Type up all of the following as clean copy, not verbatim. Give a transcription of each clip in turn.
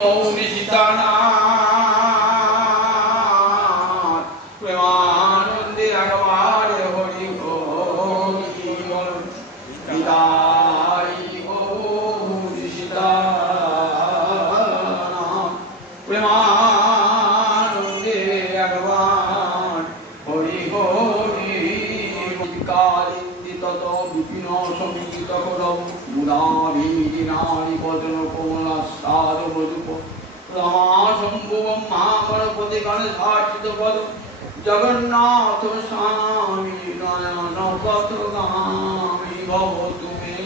নিশিতানাথ প্রেমানন্দে একবার হরি হরি বল বিদায় গো নিশিতানাথ প্রেমানন্দে একবার হরি হরি কালিন্দি তত বিপিন সঙ্গীত করম মুদাভিনানি বদন কোমলাস্তাদ মধুপ রমা শম্ভুবম মহাগণপতি গণেশাচিত পদ জগন্নাথ স্বামী নয়ন পথগামী ভব তুমি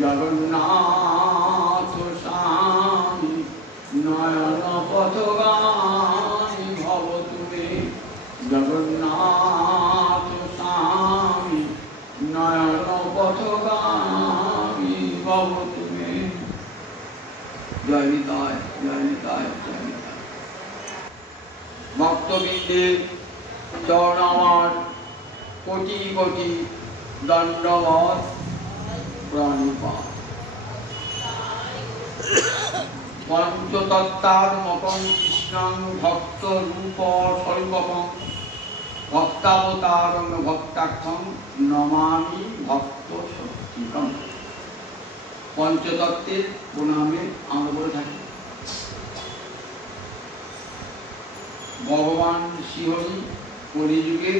জগন্নাথ স্বামী নয়ন পথগামী ভব তুমি জগন্নাথ স্বামী নয়ন পথগামী ভব তুমি। জয় নিতাই জয় নিতাই জয় নিতাই। ভক্তবৃন্দের চরণামার কোটি কোটি দণ্ডবত প্রণিপাত। পঞ্চতত্ত্বাত্মকং কৃষ্ণং ভক্ত রূপ স্বরূপকং ভক্তাবতারং ভক্তাক্ষং নমামি ভক্ত শক্তিকং। পঞ্চতত্ত্বের প্রণামে আমরা বলে থাকি। ভগবান শ্রীহরি কলিযুগে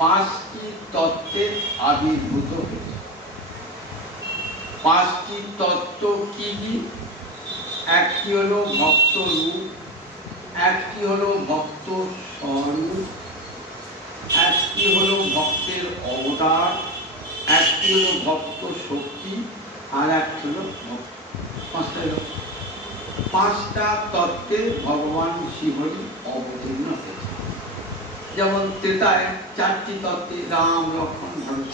5টি তত্ত্বের আবির্ভূত হয়েছে। 5টি তত্ত্ব কি কি? একটি হলো ভক্ত রূপ, একটি হলো ভক্ত স্বরূপ, একটি হলো ভক্তের অবতার, একটি হলো ভক্ত শক্তি, আর একটি হলো পাঁচটা তত্ত্বে ভগবান শ্রীহরি অবতীর্ণ হয়েছে। যেমন ত্রেতায় 4টি তত্ত্বে রাম লক্ষ্মণ ভরত,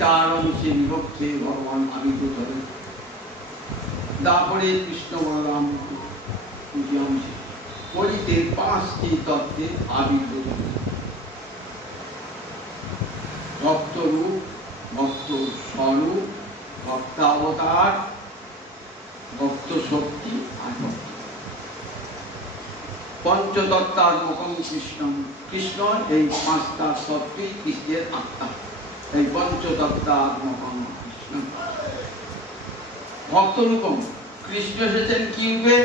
4 অংশে বিভক্তে ভগবান আবির্ভূত হলেন। তারপরে কৃষ্ণ বলরাম 2টি অংশে, কলিতে 5টি তত্ত্বে আবির্ভূত হলেন। ভক্ত রূপ, ভক্ত স্বরূপ, ভক্তাবতার, ভক্ত শক্তি আর ভক্তি। পঞ্চতত্ত্বাত্মকং কৃষ্ণং, কৃষ্ণ এই 5টা তত্ত্বই কৃষ্ণের আত্মা, এই পঞ্চতত্ত্বাত্মকং কৃষ্ণ। ভক্ত রূপম, কৃষ্ণ এসেছেন কি রূপে?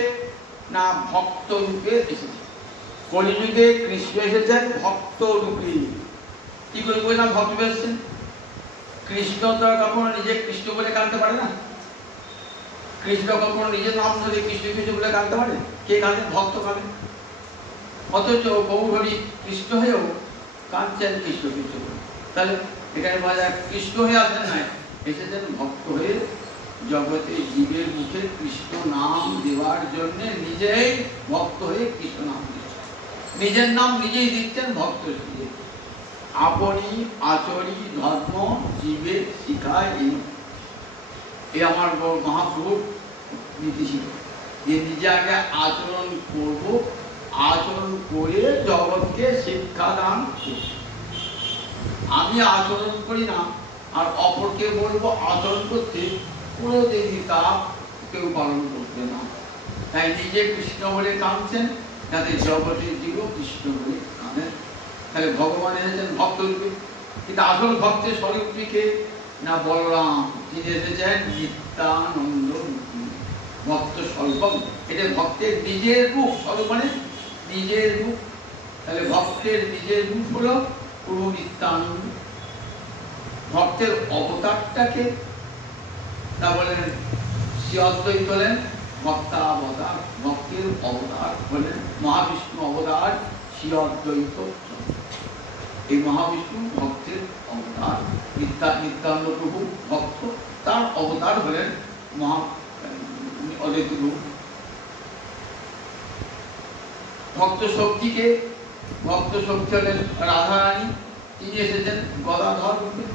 না ভক্ত রূপে এসেছেন। কলিযুগে কৃষ্ণ এসেছেন ভক্ত রূপে। কি করে বললাম ভক্ত রূপে এসেছেন? কৃষ্ণ তো কখনো নিজে কৃষ্ণ বলে কাঁদতে পারে না। কৃষ্ণ কখনো নিজের নাম ধরে কৃষ্ণ কৃষ্ণ বলে কাঁদতে পারে? কে কাঁদে? ভক্ত কাঁদে। অথচ গৌরহরি কৃষ্ণ হয়েও কাঁদছেন কৃষ্ণ কৃষ্ণ বলে। তাহলে এখানে বলা যায় কৃষ্ণ হয়ে আসেন নাই, এসেছেন ভক্ত হয়ে জগতে জীবের মুখে কৃষ্ণ নাম দেওয়ার জন্য নিজেই ভক্ত হয়ে কৃষ্ণ নাম দিচ্ছেন। নিজের নাম নিজেই দিচ্ছেন ভক্ত হিসেবে। আপনি আচরি ধর্ম জীবে শিখায়। এই আমার মহাপ্রভুর নীতি ছিল যে নিজে আগে আচরণ করব, আচরণ করে জগৎকে শিক্ষাদান করব। আমি আচরণ করি না আর অপরকে বলবো আচরণ করতে, কোনোদিনই তা কেউ পালন করবে না। তাই নিজে কৃষ্ণ বলে কাঁদছেন যাতে জগতের জীবও কৃষ্ণ বলে কাঁদেন। তাহলে ভগবান এসেছেন ভক্ত রূপে। কিন্তু আসল ভক্তের স্বরূপটিকে না বলরাম, তিনি এসেছেন নিত্যানন্দ ভক্ত স্বরূপম। এটা ভক্তের নিজের রূপ, স্বরূপ মানে নিজের রূপ। তাহলে ভক্তের নিজের রূপ হলো প্রভু নিত্যানন্দ। ভক্তের অবতারটাকে তা বলেন শ্রী অদ্বৈত হলেন ভক্তাবতার। ভক্তের অবতার হলেন মহাবিষ্ণু অবতার শ্রী অদ্বৈত। এই মহাবিষ্ণু ভক্তের অবতার, নিত্যানন্দ প্রভু ভক্ত, তার অবতার হলেন অদ্বৈত প্রভু। ভক্ত শক্তিকে, ভক্ত শক্তি হলেন রাধারানী, তিনি এসেছেন গদাধর রূপে।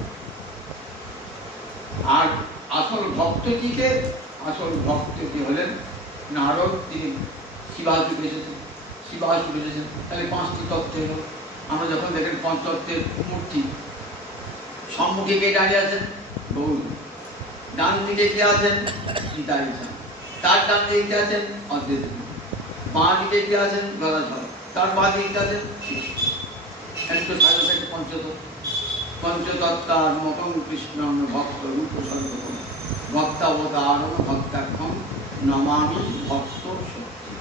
আর আসল ভক্তটিকে, আসল ভক্তটি হলেন নারদ, তিনি শিবাসুর এসেছেন, শিবাসুর এসেছেন। তাহলে 5টি তত্ত্ব হলো। আমরা যখন দেখেন পঞ্চতত্ত্বের মূর্তি, সম্মুখে কে দাঁড়িয়ে আছেন? গৌর। ডান দিকে কে আছেন? সীতা। তার ডান দিকে আছেন অদ্বৈত, বাঁ দিকে আছেন গদাধর, তার বাঁ দিকে আছেন একটু সাজা থেকে পঞ্চতত্ত্বার মতং কৃষ্ণ ভক্ত রূপ সর্বতম ভক্তাবতার ভক্তাক্ষম নমামি ভক্ত শক্তি।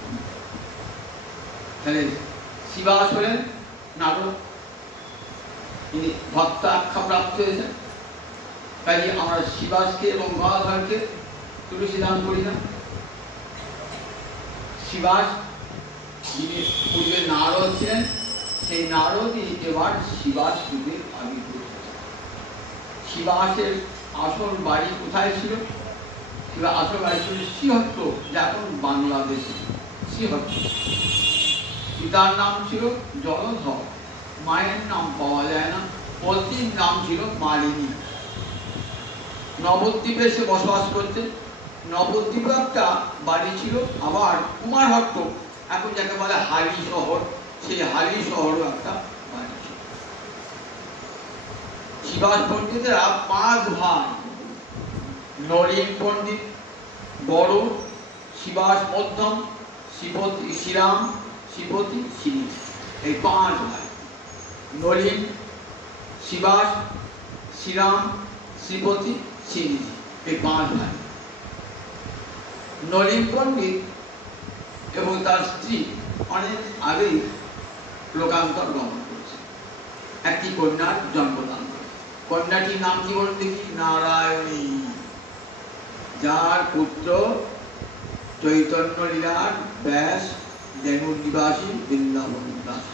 তাহলে শিবাস হলেন নারদ, তিনি ভক্ত আখ্যা প্রাপ্ত হয়েছেন। কাজে আমরা শিবাসকে এবং গদাধরকে তুলসী দান করি না। শিবাস যিনি পূর্বে নারদ ছিলেন, সেই নারদই এবার শিবাস রূপে আবির্ভূত হয়েছে। শিবাসের আসল বাড়ি কোথায় ছিল? আসল বাড়ি ছিল শ্রীহট্ট, যা এখন বাংলাদেশে শ্রীহট্ট। পিতার নাম ছিল জলধর, মায়ের নাম পাওয়া যায় না, পত্নীর নাম ছিল মালিনী। নবদ্বীপে সে বসবাস করতে। নবদ্বীপে একটা বাড়ি ছিল, আবার কুমারহট্ট, এখন যাকে বলে হালি শহর, সেই হালি শহরও একটা বাড়ি ছিল। শিবাস পণ্ডিতেরা 5 ভাই, নলিন পণ্ডিত বড়, শিবাস মধ্যম, শ্রীপতি শ্রীরাম, শ্রীপতি শ্রী, এই 5 ভাই। নলিন, শিবাস, শ্রীরাম, শ্রীপতি শ্রী, এই 5 ভাই। নলিন পণ্ডিত এবং তার স্ত্রী অনেক আগেই লোকান্তর গ্রহণ করেছে, একটি কন্যার জন্মদান করে। কন্যাটির নাম কি বলুন দেখি? নারায়ণী, যার পুত্র চৈতন্য লীলার ব্যাস, জৈনুর নিবাসী বৃন্দাবন দাস।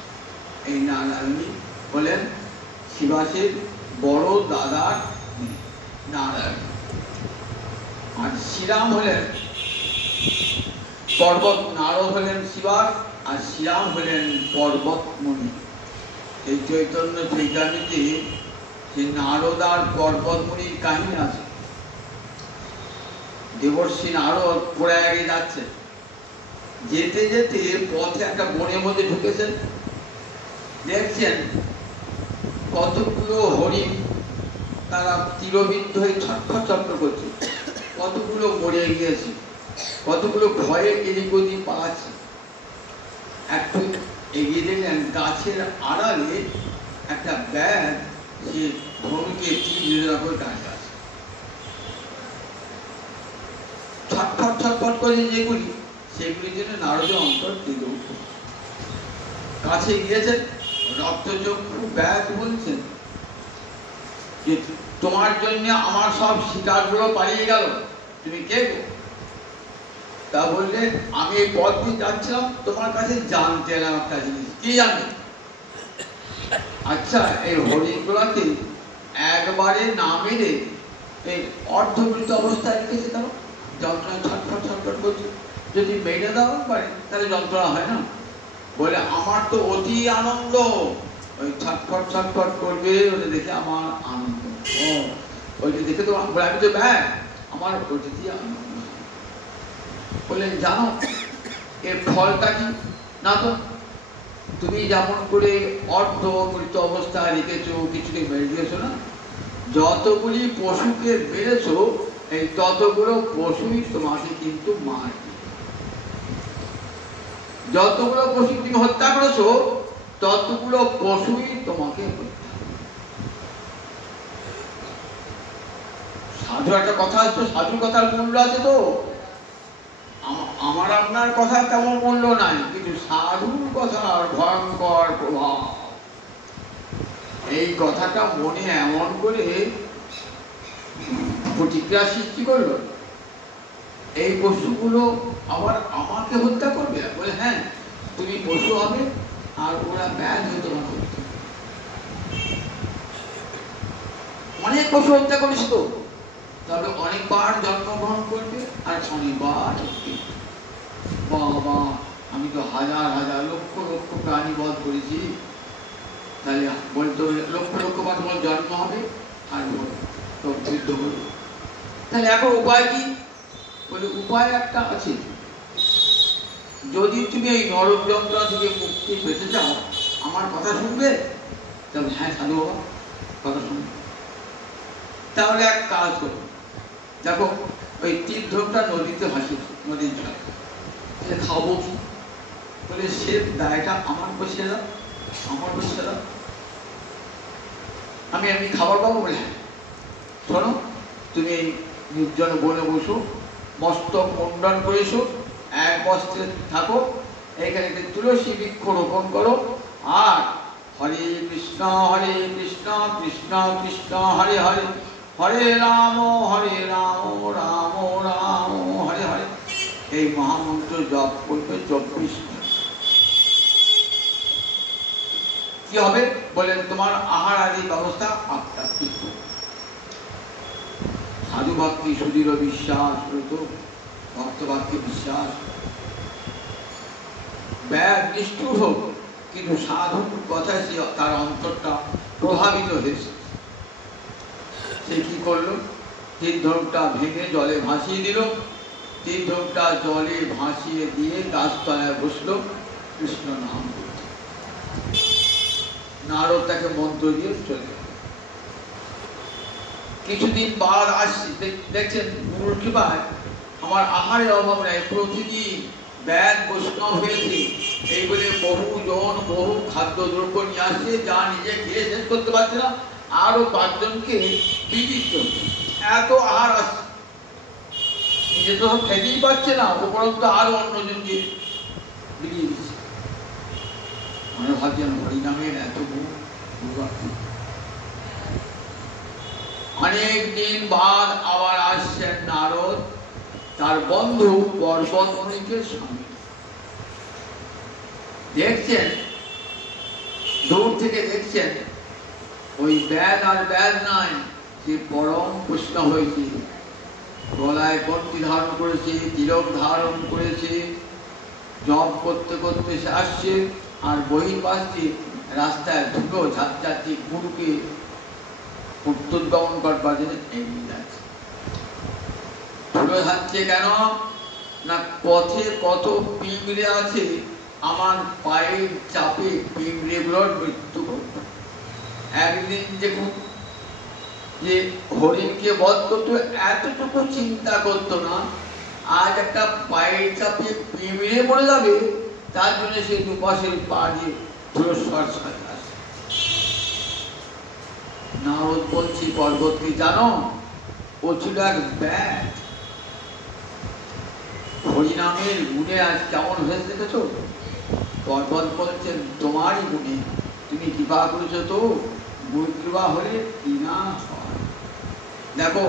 এই নারায়ণী হলেন শিবাসের বড় দাদার নারায়ণ। আর শ্রীরাম হলেন পর্বত, নারদ হলেন শিবাস, আর শ্রীরাম হলেন পর্বতমণি। এই চৈতন্য চৈতামিতে যে নারদ আর পর্বতমণির কাহিনী আছে। দেবর্ষী নারদ প্রয়াগে যাচ্ছে, যেতে যেতে পথে একটা বনের মধ্যে ঢুকেছেন, দেখছেন কতগুলো হরিণ তারা তীরবিদ্ধ হয়ে ছটফট ছটফট করছে, কতগুলো মরে গিয়েছে, কতগুলো ভয়ে এদিক ওদিক পালাচ্ছে। একটু এগিয়ে দেখলেন গাছের আড়ালে একটা ব্যাগ, সে ধনুকে তীর করে দাঁড়িয়ে আছে। ছটফট ছটফট করে যেগুলি, সেগুলির জন্য নারদের অন্তর দিল। কাছে গিয়েছেন, রক্তচক্ষু ব্যাগ বলছেন যে তোমার জন্য আমার সব শিকারগুলো পালিয়ে গেল, তুমি কে গো? তা বললে আমি এই পথ দিয়ে যাচ্ছিলাম, তোমার কাছে জানতে এলাম একটা জিনিস। কি জানতে? আচ্ছা, এই হরিণগুলোকে একবারে না মেরে এই অর্ধমৃত অবস্থায় রেখেছে কেন? যন্ত্রণা ছটফট ছটফট করছে, যদি মেরে দেওয়া পারে তাহলে যন্ত্রণা হয় না। বলে আমার তো অতি আনন্দ, ওই ছটফট ছটফট করবে ওটা দেখে আমার আনন্দ। ও ওইটা দেখে তো আমি তো ব্যাগ, আমার ওইটাতেই আনন্দ। বললেন জানো এর ফলটা কি? না তো, তুমি যেমন করে অর্ধ মৃত অবস্থায় রেখেছো, কিছুকে মেরে দিয়েছো না, যতগুলি পশুকে মেরেছো এই ততগুলো পশুই তোমাকে কিন্তু মারবে। যতগুলো পশু তুমি হত্যা করেছো ততগুলো পশুই তোমাকে হত্যা। সাধু একটা কথা আছে, সাধুর কথার মূল্য আছে তো। আমার আপনার কথা তেমন মূল্য নাই, কিন্তু সাধুর কথার ভয়ঙ্কর প্রভাব। এই কথাটা মনে এমন করে প্রতিক্রিয়া সৃষ্টি করলো, এই পশুগুলো আবার আমাকে হত্যা করবে? বলে হ্যাঁ, তুমি পশু হবে আর ওরা ব্যাধ হয়ে তোমাকে হত্যা। অনেক পশু হত্যা করিস তো, তবে অনেকবার জন্মগ্রহণ করবে আর অনেকবার। বাবা, আমি তো হাজার হাজার লক্ষ লক্ষ প্রাণী বধ করেছি, তাহলে বলতে লক্ষ লক্ষ বার তোমার জন্ম হবে আর বৃদ্ধ হবে। তাহলে এখন উপায় কি? বলে উপায় একটা আছে, যদি তুমি এই নরক যন্ত্রণা থেকে মুক্তি পেতে চাও আমার কথা শুনবে? তবে হ্যাঁ সাধু বাবা, কথা শুনবে। তাহলে এক কাজ করো, দেখো ওই তীর্থটা নদীতে ভাসিয়েছে, নদীর জল, সে খাবো কি বলে সে দায়টা আমার বসে দাও, আমার বসে দাও, আমি এমনি খাবার পাবো বলে। শোনো, তুমি এই নির্জন বনে বসো, মস্তক মুন্ডন করে এসো, এক বস্ত্রে থাকো, এখানে তুলসী বৃক্ষ রোপণ করো, আর হরে কৃষ্ণ কৃষ্ণ কৃষ্ণ হরে হরে, হরে রাম রাম রাম হরে হরে, এই মহামন্ত্র জপ করবে 24 মিনিট। কি হবে বলেন? তোমার আহার আদি ব্যবস্থা আপনার। সাধু ভক্তি সুদৃঢ় বিশ্বাস, ভক্ত বাক্যে বিশ্বাস, ব্যাগ নিষ্ঠুর হোক, কিন্তু সাধুর কথায় সে তার অন্তরটা প্রভাবিত হয়েছে। সে কি করলো? তীর্থটা ভেঙে জলে ভাসিয়ে দিল, তীর্থটা জলে ভাসিয়ে দিয়ে গাছতলায় বসলো, কৃষ্ণ নাম করতে। নারদ তাকে মন্ত্র দিয়ে চলে গেল। কিছুদিন বাদ আসছে, দেখছেন গুরুর কৃপায় আমার আহারের অভাব নেই, প্রতিদিন ব্যাগ বৈষ্ণব হয়েছে, এই বলে বহুজন বহু খাদ্য দ্রব্য নিয়ে আসছে, যা নিজে খেয়ে শেষ করতে পারছে না, আরো 5 জনকে বিদিত হচ্ছে। এত আহার আসছে, নিজে তো খেতেই পারছে না, উপরন্ত আরো অন্যজনকে বিলিয়ে দিচ্ছে। মনে ভাবছেন হরিনামের এত গুণ। অনেক দিন বাদ আবার আসছেন নারদ, তার বন্ধু পর্বত মুনিকের সঙ্গে। দেখছেন দূর থেকে, দেখছেন ওই ব্যাগ আর ব্যাগ নাই, সে পরম কৃষ্ণ হয়েছে, গলায় কণ্ঠি ধারণ করেছে, তিলক ধারণ করেছে, জপ করতে করতে সে আসছে, আর বহির্বাসটি রাস্তায় ধুলো ঝাঁঝাচ্ছি, গুরুকে উত্তোদ্গমন করবার জন্য এগিয়ে যাচ্ছে। ধুলো ঝাঁচ্ছে কেন না, পথে কত পিঁপড়ে আছে, আমার পায়ের চাপে পিঁপড়েগুলোর মৃত্যু ঘটবে। একদিন দেখুন যে হরিণকে বধ করতো, এতটুকু চিন্তা করতো না, আজ একটা পায়ের চাপে পিঁপড়ে মরে যাবে, তার জন্য সে দুপাশের পা দিয়ে ধুলোস্বর সাজা আসে। নারদ বলছি, পর্বতকে জানো, ও ছিল এক ব্যাগ। হরিনামের গুণে আজ কেমন হয়েছে দেখেছো? পর্বত বলছেন তোমারই গুণে, তুমি কৃপা করেছো, তো গুরু কৃপা হলে কি না হয়। দেখো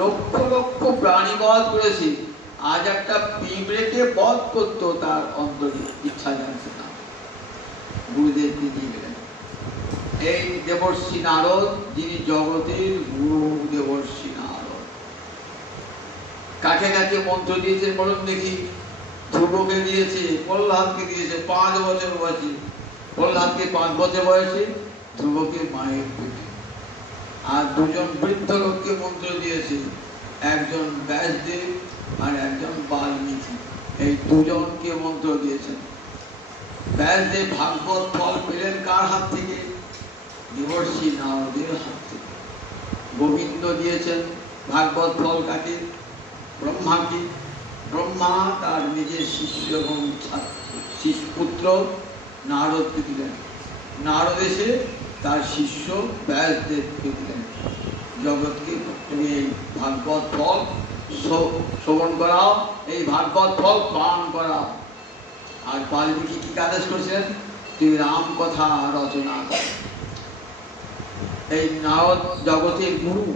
লক্ষ লক্ষ প্রাণী বধ করেছি, আজ একটা পিঁপড়েকে বধ করতো তার অন্তরে ইচ্ছা জানছে না, গুরুদেবকে দিয়ে গেলেন। এই দেবর্ষি নারদ, যিনি জগতের গুরু দেবর্ষি নারদ। কাকে কাকে মন্ত্র দিয়েছে বলুন দেখি? ধ্রুবকে দিয়েছে, প্রহ্লাদকে দিয়েছে 5 বছর বয়সে, প্রহ্লাদকে 5 বছর বয়সে, ধ্রুবকে মায়ের পেটে। আর 2 জন বৃদ্ধ লোককে মন্ত্র দিয়েছে, একজন ব্যাসদেব আর একজন বাল্মীকি, এই 2 জনকে মন্ত্র দিয়েছেন। ব্যাসদেব ভাগবত ফল পেলেন কার হাত থেকে? দেবর্ষি নারদের হাত থেকে। গোবিন্দ দিয়েছেন ভাগবত ফল কাকে? ব্রহ্মাকে। ব্রহ্মা তার নিজের শিষ্য এবং পুত্র নারদকে দিলেন। নারদ এসে তার শিষ্য ব্যাসদেবকে দিলেন, জগৎকে তুমি এই ভাগবত ফল শ্রবণ করাও, এই ভাগবত ফল পান করাও। আর বাল্মীকি কি আদেশ করেছিলেন? তুমি রাম কথা রচনা করো। এই নারদ জগতের গুরু।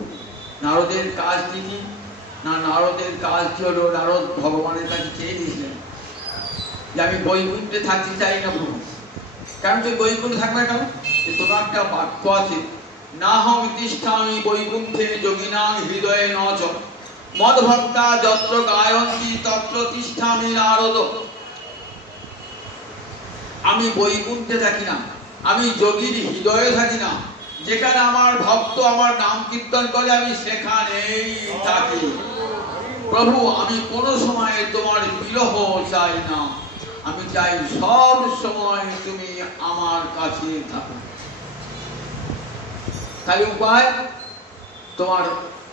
নারদের কাজ কি? না, নারদের কাজ হলো, নারদ ভগবানের কাছে চেয়ে দিয়েছিলেন যে আমি বৈকুণ্ঠে থাকতে চাই না প্রভু। কারণ তুই বৈকুণ্ঠে থাকবে কেন? তোমার একটা বাক্য আছে, না হম তিষ্ঠামি বৈকুণ্ঠে যোগিনাং হৃদয়ে নচ মদভক্তা যত্র গায়ন্তি তত্র তিষ্ঠামি নারদ। আমি বৈকুণ্ঠে থাকি না, আমি যোগীর হৃদয়ে থাকি না। যেখানে আমার ভক্ত আমার নাম কীর্তন করে আমি সেখানেই থাকি। প্রভু, আমি কোনো সময় তোমার বিরহ চাই না, আমি চাই সব সময় তুমি আমার কাছে থাকো। তাই উপায়, তোমার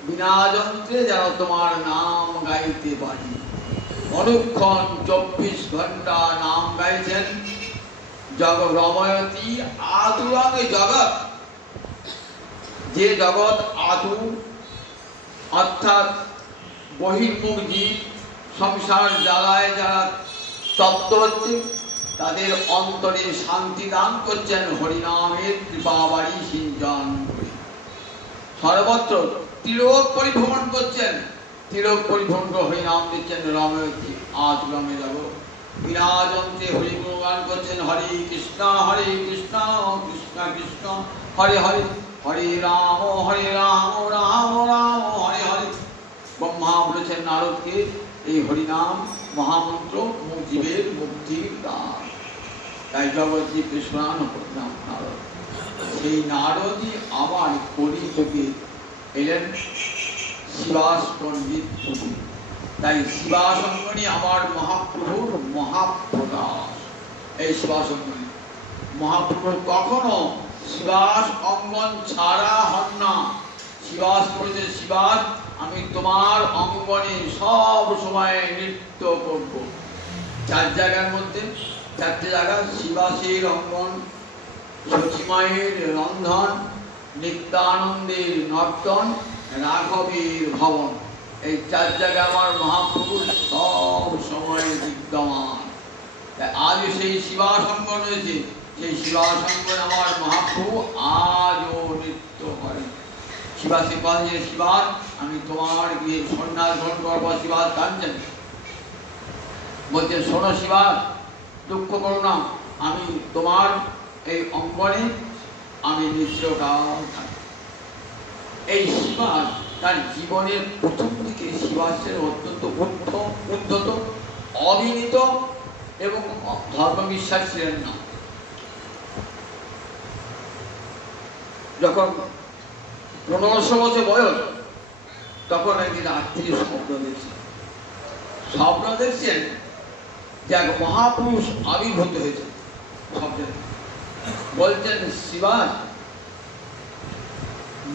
বিনা যন্ত্রে যেন তোমার নাম গাইতে পারি। অনুক্ষণ 24 ঘন্টা নাম গাইছেন। জগৎ রময়তী আতুরাঙ্গে জগৎ, যে জগৎ আতু অর্থাৎ বহির্মুখ জীব সংসার জ্বালায় যারা তপ্ত হচ্ছে তাদের অন্তরে শান্তি দান করছেন হরিনামের কৃপাবাড়ি সিঞ্চন করে। সর্বত্র তিলক পরিভ্রমণ করছেন, তিলক পরিভ্রমণ হরিনাম দিচ্ছেন। রময়তী আতুরাঙ্গে জগৎ বিরাজন্তে হরি গুণগান করছেন। হরে কৃষ্ণ কৃষ্ণ কৃষ্ণ হরে হরে, হরে রাম রাম রাম হরে হরে। ব্রহ্মা বলেছেন নারদকে এই হরিনাম মহামন্ত্র জীবের মুক্তির দ্বার। তাই জগৎজী কৃষ্ণান হরিনাম নারদ। সেই নারদই আবার কলিযুগে এলেন শিবাস পণ্ডিত। তাই শিবাসঙ্গনী আমার মহাপ্রভুর মহাপ্রকাশ। এই শিবাসঙ্গনী মহাপ্রভু কখনো শিবাস অঙ্গন ছাড়া হন না। শিবাস বলেছে, শিবাস আমি তোমার অঙ্গনে সব সময় নৃত্য করব। 4 জায়গার মধ্যে 4টে জায়গা, শিবাসের অঙ্গন, সচিমায়ের রন্ধন, নিত্যানন্দের নর্তন, রাঘবের ভবন। এই 4 জায়গায় আমার মহাপ্রভু সব সময় বিদ্যমান। আজ সেই শিবাসঙ্গন রয়েছে, সেই শিবাসঙ্গন আমার মহাপ্রভু আজও নৃত্য করে। শিবাসে বলেন যে শিবাস আমি তোমার গিয়ে সন্ন্যাস গ্রহণ করবো। শিবাস কাঁদছেন, বলছেন শোনো শিবাস দুঃখ করো না, আমি তোমার এই অঙ্গনে আমি নিশ্চয়কাল থাকি। এই শিবাস তার জীবনের প্রথম দিকে শিবাসের অত্যন্ত উদ্ধত অবিনীত এবং ধর্মবিশ্বাস ছিলেন না। যখন 1500 বছর বয়স তখন একদিন রাত্রি স্বপ্ন দেখছেন যে এক মহাপুরুষ আবির্ভূত হয়েছে। স্বপ্নে বলছেন শিবাস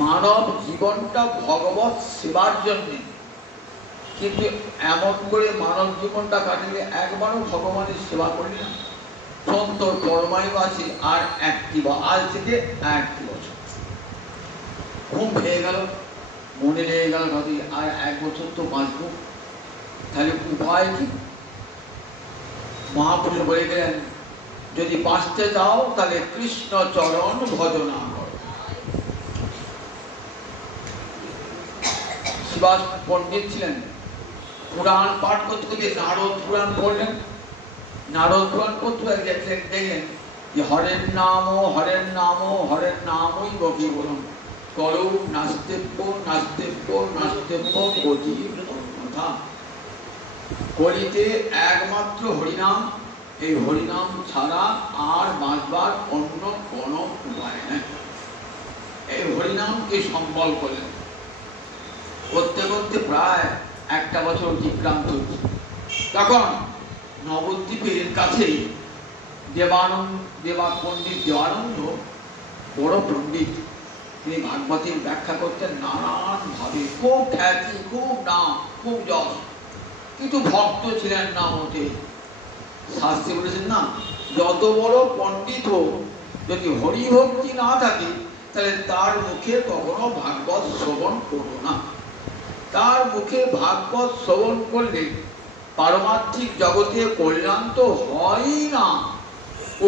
মানব জীবনটা ভগবত সেবার জন্য, কিন্তু এমন করে মানব জীবনটা কাটিলে একবারও ভগবানের সেবা করলি না। তোর পরমায়ু আছে আর 1টি আজ থেকে 1টি বছর। ঘুম ভেঙে গেল, মনে লেগে গেল ভাবি আর 1 বছর তো বাঁচব, তাহলে উপায় কি? মহাপুরুষ বলে গেলেন যদি বাঁচতে চাও তাহলে কৃষ্ণ চরণ ভজনা কর। শিবাস পণ্ডিত ছিলেন, পুরাণ পাঠ করতে করতে নারদ পুরাণ পড়লেন। নারদ পুরাণ করতে দেখলেন যে হরের নাম হরের নামই গভীর বলুন করো নাস্তেব্য নাস্তেব্য নাস্তেব্য গতির কথা। কলিতে একমাত্র হরিনাম, এই হরিনাম ছাড়া আর বাঁচবার অন্য কোনো উপায় নেই। এই হরিনামকে সম্বল করলেন। করতে করতে প্রায় 1টা বছর অতিক্রান্ত হচ্ছে। তখন নবদ্বীপের কাছে পণ্ডিত দেবানন্দ বড় পণ্ডিত, তিনি ভাগবতের ব্যাখ্যা করতেন নানান ভাবে, খুব খ্যাতি, খুব নাম, খুব যশ, কিন্তু ভক্ত ছিলেন না মোটে। শাস্ত্রে বলেছেন না, যত বড় পণ্ডিত হোক যদি হরিভক্তি না থাকে তাহলে তার মুখে কখনো ভাগবত শ্রবণ করো না। তার মুখে ভাগবত শ্রবণ করলে পারমার্থিক জগতে কল্যাণ তো হয়ই না,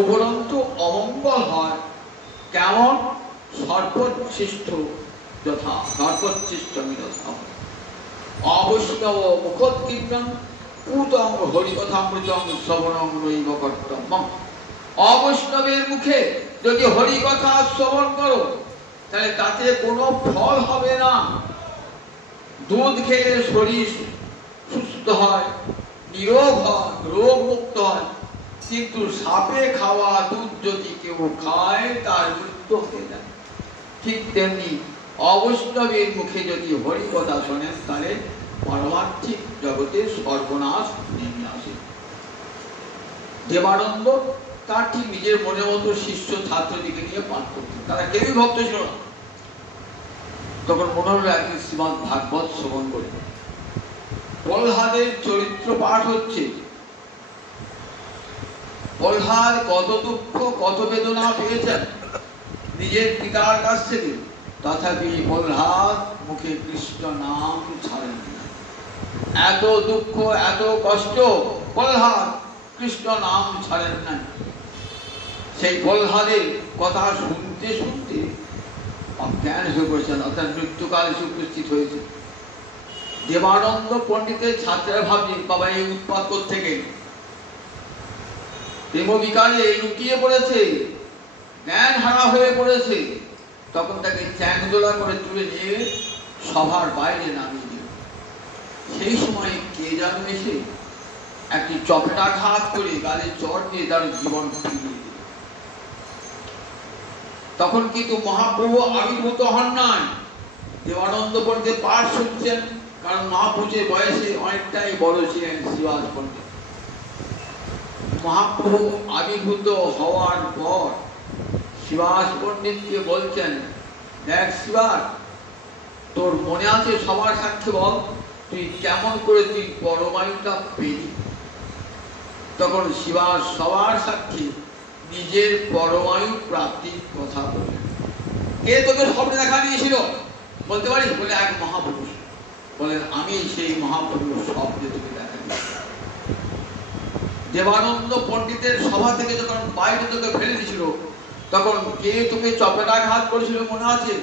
উপরন্তু অমঙ্গল হয়। কেমন? সর্বশ্রেষ্ঠ যথা সর্বশ্রেষ্ঠ অবৈষ্ণব মুখোৎকীর্তন পুতং হরিকথামৃতং শ্রবণং নৈব কর্তব্যম। অবৈষ্ণবের মুখে যদি হরিকথা শ্রবণ করো তাহলে তাতে কোনো ফল হবে না। দুধ খেলে শরীর সুস্থ হয়, নিরোগ হয়, রোগ মুক্ত হয়, কিন্তু সাপে খাওয়া দুধ যদি কেউ খায় তার মৃত্যু হয়ে যায়। ঠিক তেমনি অবৈষ্ণবের মুখে যদি হরিকথা শোনেন তাহলে পারমার্থিক জগতে সর্বনাশ নেমে আসে। দেবানন্দ তার ঠিক নিজের মনের মতো শিষ্য ছাত্রদিকে নিয়ে পাঠ করতেন, তারা কেউই ভক্ত ছিল না। তখন মনে হলো একদিন শ্রীমদ্ ভাগবত শ্রবণ করে। প্রহ্লাদের চরিত্র পাঠ হচ্ছে। প্রহ্লাদ কত দুঃখ কত বেদনা পেয়েছেন নিজের পিতার কাছ থেকে, তথাপি প্রহ্লাদ মুখে কৃষ্ণ নাম ছাড়েন না। এত দুঃখ এত কষ্ট, প্রহ্লাদ কৃষ্ণ নাম ছাড়েন না। সেই প্রহ্লাদের কথা শুনতে শুনতে অজ্ঞান হয়ে পড়েছেন, অর্থাৎ মৃত্যুকালে উপস্থিত হয়েছে। দেবানন্দ পণ্ডিতের ছাত্ররা ভাবছেন বাবা এই উৎপাত কোত্থেকে, প্রেম বিকারে লুকিয়ে পড়েছে, জ্ঞান হারা হয়ে পড়েছে। তখন তাকে চ্যাংদোলা করে তুলে নিয়ে সভার বাইরে নামিয়ে দিল। সেই সময় কে যেন এসে একটি চপেটাঘাত করে গালে চড় দিয়ে তার জীবন ফিরিয়ে দিল। তখন কিন্তু মহাপ্রভু আবির্ভূত হন নাই, দেবানন্দ পণ্ডিত পাঠ শুনছেন, কারণ মহাপ্রভুর বয়সে অনেকটাই বড় ছিলেন শ্রীবাস পণ্ডিত। মহাপ্রভু আবির্ভূত হওয়ার পর শ্রীবাস পণ্ডিতকে বলছেন, দেখ শ্রীবাস, তোর মনে আছে সবার সাক্ষী বল, তুই কেমন করে তুই পরমায়ুটা পেলি? তখন শ্রীবাস সবার সাক্ষী নিজের পরমায়ু প্রাপ্তির কথা বললেন। কে তোকে স্বপ্নে দেখা দিয়েছিল বলতে পারিস? বলে এক মহাপুরুষ। বলেন আমি সেই মহাপুরুষ স্বপ্নে তোকে দেখা দিয়েছি। দেবানন্দ পণ্ডিতের সভা থেকে যখন বাইরে তোকে ফেলে দিয়েছিল, তখন কে তোকে চপেটাঘাত করেছিল মনে আছে?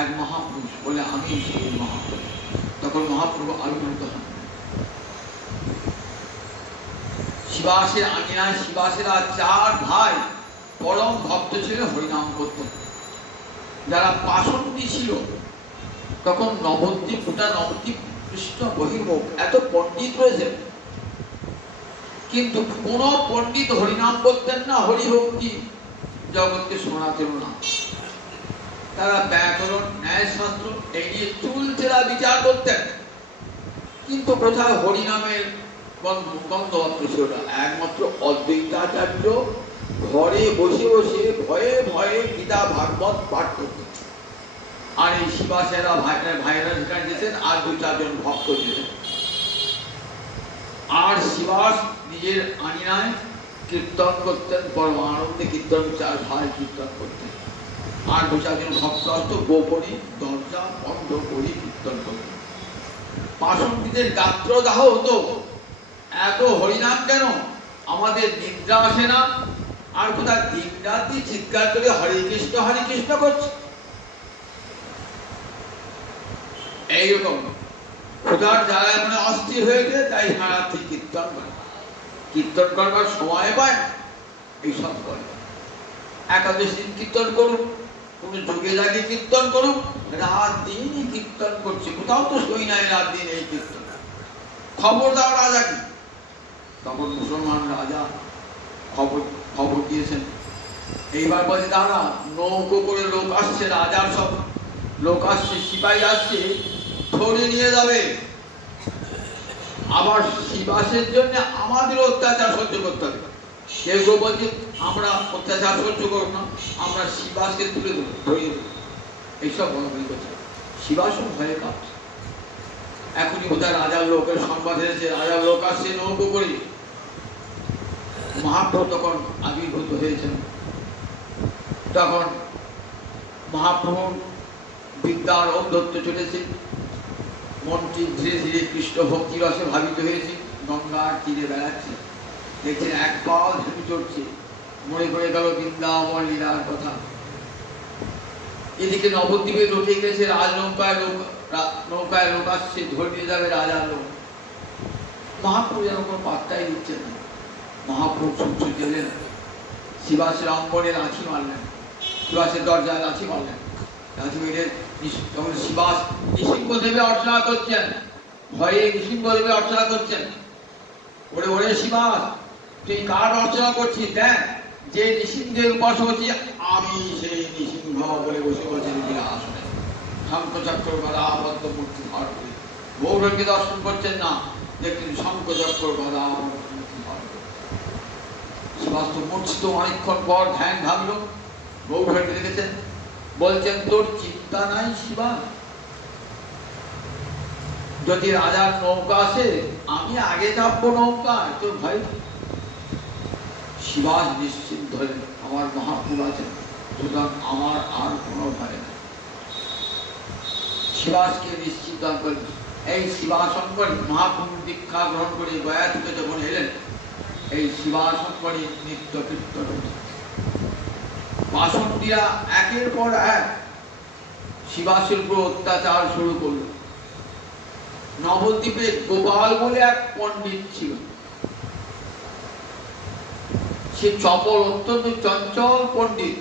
এক মহাপুরুষ। বলে আমি সেই মহাপুরুষ। তখন মহাপ্রভু আবির্ভূত হন। শিবাসের আঙিনায় শিবাসেরা চার ভাই পরম ভক্ত ছিল, হরিনাম করতেন। যারা পাষণ্ডী ছিল, তখন নবদ্বীপ, গোটা নবদ্বীপ কৃষ্ণ বহির্মুখ, এত পণ্ডিত রয়েছে, কিন্তু কোন পণ্ডিত হরিনাম করতেন না, হরিভক্তি জগৎকে শোনাতেন না। তারা ব্যাকরণ ন্যায়শাস্ত্র এই নিয়ে চুলচেরা বিচার করতেন, কিন্তু কোথাও হরিনামের গন্ধমাত্র ছিল না। একমাত্র অদ্বৈতাচার্য ঘরে বসে বসে ভয়ে ভয়ে গীতা ভাগবত পাঠ করতেন। আর এই শিবাসেরা ভাইরা সেখানে যেতেন, আর দু চারজন ভক্ত যেতেন। আর শিবাস নিজের আঙিনায় কীর্তন করতেন, পরম আনন্দে কীর্তন, চার ভাই কীর্তন করতেন। আর দু চারজন ভক্ত আসত, গোপনে দরজা বন্ধ করে কীর্তন করতেন। পাষণ্ডীদের গাত্রদাহ হতো, এত হরিনাম কেন, আমাদের নিদ্রা আসে না? আর কোথায় দিন রাত্রি চিৎকার করে হরে কৃষ্ণ করছে। এইরকম খোদার জায়গায় মানে অস্থির হয়ে গেলে তাই সারাত্রি কীর্তন করে, কীর্তন করবার সময় পায় না, এইসব করে। একাদশী কীর্তন করুন, কোন যুগে জাগে কীর্তন করুন, রাত দিনই কীর্তন করছে, কোথাও তো সই নাই রাত দিন এই কীর্তন। খবর দাও রাজাকে। তখন মুসলমান রাজা খবর দিয়েছেন। এইবার বলছে দাঁড়া, নৌকো করে লোক আসছে, রাজার সব লোক আসছে, সিপাহী আসছে, ধরে নিয়ে যাবে। আবার শিবাসের জন্য আমাদের অত্যাচার সহ্য করতে হবে। কেউ কেউ বলছে আমরা অত্যাচার সহ্য করব না, আমরা শিবাসকে তুলে দেবো, ধরিয়ে দেবো। এইসব বলাবলি করছে। শিবাসও ভয়ে কাঁপছে। এখনই বোধহয় রাজার লোকের সংবাদ এসেছে, রাজার লোক আসছে নৌকো করে। মহাপ্রভু তখন আবির্ভূত হয়েছেন। তখন মহাপ্রভুর বিদ্যার ঔদ্ধত্য চলেছে, মনটি ধীরে ধীরে কৃষ্ণ ভক্তি রসে ভাবিত হয়েছে। গঙ্গার তীরে বেড়াচ্ছে, দেখছেন এক পাল ঝুঁকি চড়ছে, মনে পড়ে গেল বৃন্দাবন লীলার কথা। এদিকে নবদ্বীপে রটে গেছে নৌকায় লোক আসছে, ধরে নিয়ে যাবে রাজার লোক। মহাপ্রভু যেন কোনো পাত্তাই দিচ্ছেন না। মহাপ্রভু সূর্য গেলেন, শিবাসের অঙ্গনে লাঠি মারলেন, শিবাসের দরজায় লাঠি মারলেন। লাঠি মেরে তখন শিবাস নৃসিংহদেবে অর্চনা করছেন, ভয়ে নৃসিংহদেবে অর্চনা করছেন। ওরে ওরে শিবাস, তুই কার অর্চনা করছিস? দেখ, যে নৃসিংহের উপাসক হচ্ছি আমি, সেই নৃসিংহ বলে বসে বলছেন আসনে। শঙ্খচক্র গদা আবদ্ধ মূর্তি ধার করে গৌরকে দর্শন করছেন না, দেখছেন শঙ্খচক্র গদা মূর্তি ধার করে। শিবাস তো মূর্ছিত, অনেকক্ষণ পর ধ্যান ভাবল, গৌরকে দেখেছেন, বলছেন তোর চিন্তা নাই শিবা? যদি রাজার নৌকা আসে আমি আগে চাপবো নৌকায়, তোর ভাই শিবাজ নিশ্চিত ধরেন আমার মহাপ্রভু আছেন, সুতরাং আমার আর কোনো ভয় নেই। শিবাজকে নিশ্চিত দান করেন। এই শিবাশঙ্কর মহাপ্রভুর দীক্ষা গ্রহণ করে গয়া থেকে যখন এলেন, এই শিবাশঙ্করী নিত্য কীর্তন বাসন্তীরা একের পর এক শিবাসের উপর অত্যাচার শুরু করল। নবদ্বীপে গোপাল বলে এক পণ্ডিত ছিল, সে চপল, অত্যন্ত চঞ্চল পণ্ডিত,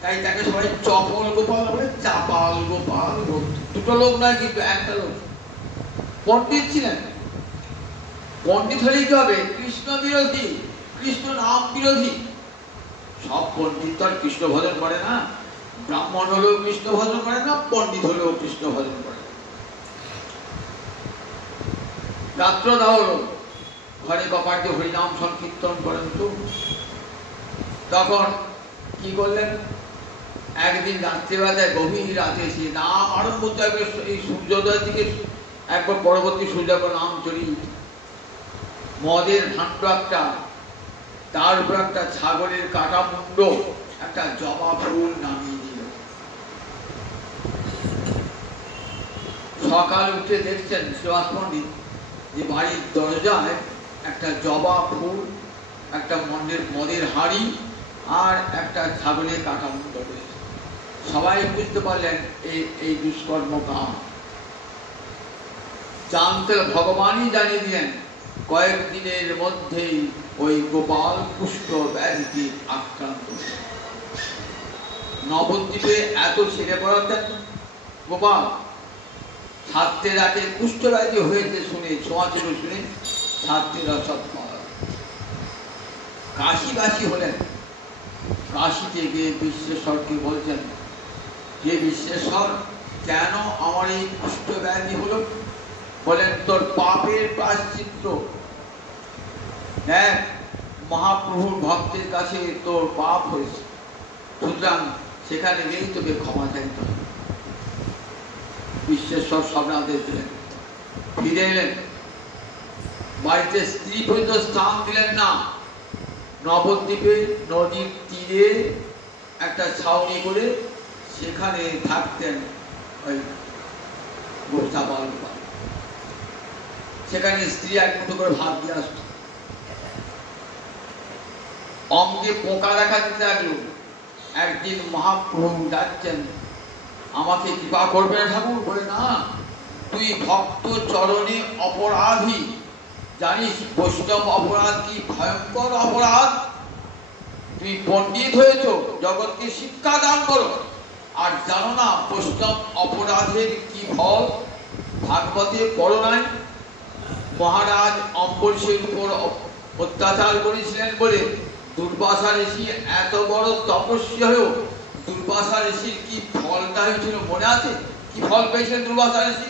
তাই তাকে সবাই চপল গোপাল বলে, চাপাল গোপাল। দুটো লোক নয় কিন্তু একটা লোক পণ্ডিত ছিলেন। পণ্ডিত হলেই কি হবে? কৃষ্ণ বিরোধী, কৃষ্ণ নাম বিরোধী। সব পণ্ডিত তো আর কৃষ্ণ ভজন করে না, ব্রাহ্মণ হলেও কৃষ্ণ ভজন করে না, পণ্ডিত হলেও কৃষ্ণ ভজন করে। রাত্র দাও ঘরে কপাট দিয়ে হরিনাম সংকীর্তন করেন। তো তখন কি করলেন, একদিন রাত্রিবেলায় গভীর রাতে সে নাম আরম্ভ করতে, এই সূর্যোদয়ের দিকে একবার পরবর্তী সূর্যাপন নাম চলি, মদের ভাণ্ড একটা, তার উপর একটা ছাগলের কাটা মুন্ড, একটা জবা ফুল নামিয়ে দিল। সকাল উঠে দেখছেন সুভাষ পণ্ডিত যে বাড়ির দরজায় একটা জবা ফুল, একটা মদের হাঁড়ি আর একটা ছাগলের কাটা মুন্ড রয়েছে। সবাই বুঝতে পারলেন এই দুষ্কর্ম কাম। জানতে ভগবানই জানিয়ে দিলেন কয়েকদিনের মধ্যেই ওই গোপাল কুষ্ঠ ব্যাধিতে আক্রান্ত। নবদ্বীপে এত ছেড়ে পড়াতেন গোপাল, ছাত্রেরাকে কুষ্ঠ ব্যাধি হয়েছে শুনে, ছোঁয়াছিল শুনে ছাত্রীরা সব কাশিবাসী হলেন। কাশিতে গিয়ে বিশ্বেশ্বরকে বলছেন, হে বিশ্বেশ্বর, কেন আমার এই কুষ্ঠ ব্যাধি হলো? বলেন, তোর পাপের প্রায়শ্চিত্ত। হ্যাঁ, মহাপ্রভুর ভক্তের কাছে তোর পাপ হয়েছে, সুতরাং সেখানে গেলেই তোকে ক্ষমা চাইতে হবে। বিশ্বেশ্বর সবনাদের দিলেন, ফিরে এলেন। বাড়িতে স্ত্রী পর্যন্ত স্থান দিলেন না। নবদ্বীপে নদীর তীরে একটা ছাউনি করে সেখানে থাকতেন ওই গোসাপাল গোপাল। সেখানে স্ত্রী এক মতো করে ভাত দিয়ে আসত। অঙ্গে পোকা দেখা দিতে লাগলো। একদিন মহাপ্রভু যাচ্ছেন, আমাকে কৃপা করবে ঠাকুর? বলে, না, তুই ভক্ত চরণে অপরাধী, জানিস বৈষ্ণব অপরাধ কি ভয়ঙ্কর অপরাধ? তুই পণ্ডিত হয়েছ, জগৎকে শিক্ষা দান করো, আর জানো না বৈষ্ণব অপরাধের কি ফল? ভাগবতে পড়ো নাই? মহারাজ অম্বরীশের উপর অত্যাচার করেছিলেন বলে দুর্বাসা ঋষি এত বড় তপস্বী হয়েও দুর্বাসা ঋষির কি ফলটা হয়েছিল মনে আছে? কি ফল পেয়েছিলেন দুর্বাসা ঋষি?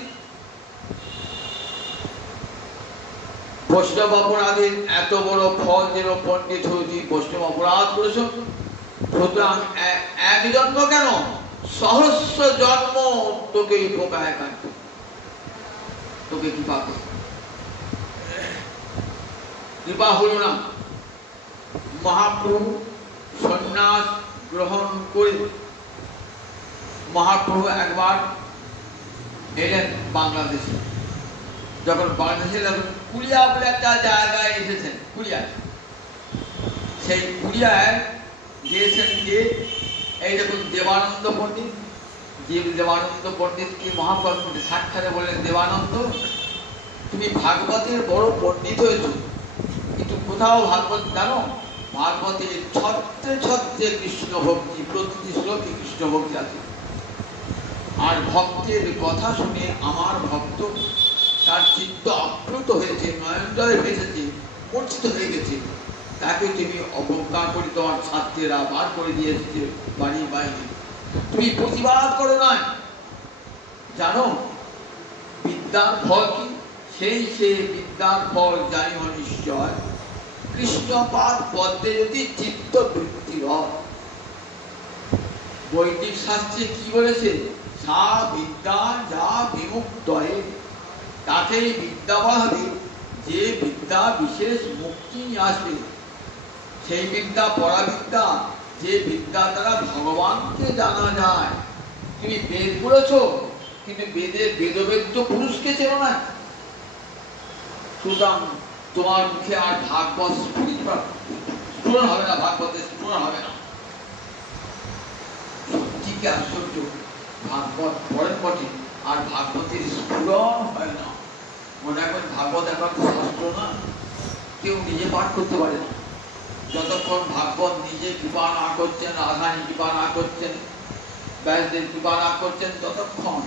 বৈষ্ণব অপরাধের এত বড় ফল যেন পণ্ডিত হয়েছি, বৈষ্ণব অপরাধ করেছ, সুতরাং এক জন্ম কেন সহস্র জন্ম তোকে পোকায় কাটত, তোকে কৃপা করত। কৃপা হল না। মহাপ্রভু সন্ন্যাস গ্রহণ করে মহাপ্রভু একবার এলেন বাংলাদেশে। যখন বাংলাদেশে কুলিয়া বলে একটা জায়গায় এসেছেন, কুলিয়া, সেই কুলিয়ায় গিয়েছেন যে এই দেখুন দেবানন্দ পণ্ডিত, যে দেবানন্দ পণ্ডিতকে মহাপ্রভু সাক্ষাৎ বললেন, দেবানন্দ, তুমি ভাগবতের বড় পণ্ডিত হয়েছ, কিন্তু কোথাও ভাগবত জানো? ভাগবতের ছত্রে ছত্রে কৃষ্ণ ভক্তি, প্রতিটি শ্লোকে কৃষ্ণ ভক্তি আছে। আর ভক্তের কথা শুনে আমার ভক্ত তার চিত্ত আপ্লুত হয়েছে, নয়নজলে ভেসেছে, মূর্ছিত হয়ে গেছে। তাকে তুমি অবজ্ঞা করে তোমার ছাত্রেরা বার করে দিয়ে এসেছে বাড়ির বাইরে, তুমি প্রতিবাদ করো না। জানো বিদ্যার ফল কি? সেই বিদ্যার ফল জানিও নিশ্চয়, কৃষ্ণপাদ পদ্মে যদি চিত্ত বৃত্তি হয়। বৈদিক শাস্ত্রে কি বলেছে? সা বিদ্যা যা বিমুক্ত, তাকেই বিদ্যা বলা হবে, যে বিদ্যা বিশেষ মুক্তি নিয়ে আসবে। সেই বিদ্যা পরাবিদ্যা, যে বিদ্যা দ্বারা ভগবানকে জানা যায়। তুমি বেদ পড়েছো, কিন্তু বেদবেদ্য পুরুষকে চেনো না। সুতরাং তোমার মুখে আর ভাগবত স্ফুরণ হবে না, ভাগবতের স্ফুরণ হবে না। ঠিক আশ্চর্য, ভাগবত পড়েন বটে, আর ভাগবতের স্ফুরণ হয় না। মনে এখন ভাগবত এখন শাস্ত্র না, কেউ নিজে পাঠ করতে পারে না। যতক্ষণ ভাগবত নিজে কৃপা না করছেন, রাধানী কৃপা না করছেন, ব্যাসদেব কৃপা না করছেন, ততক্ষণ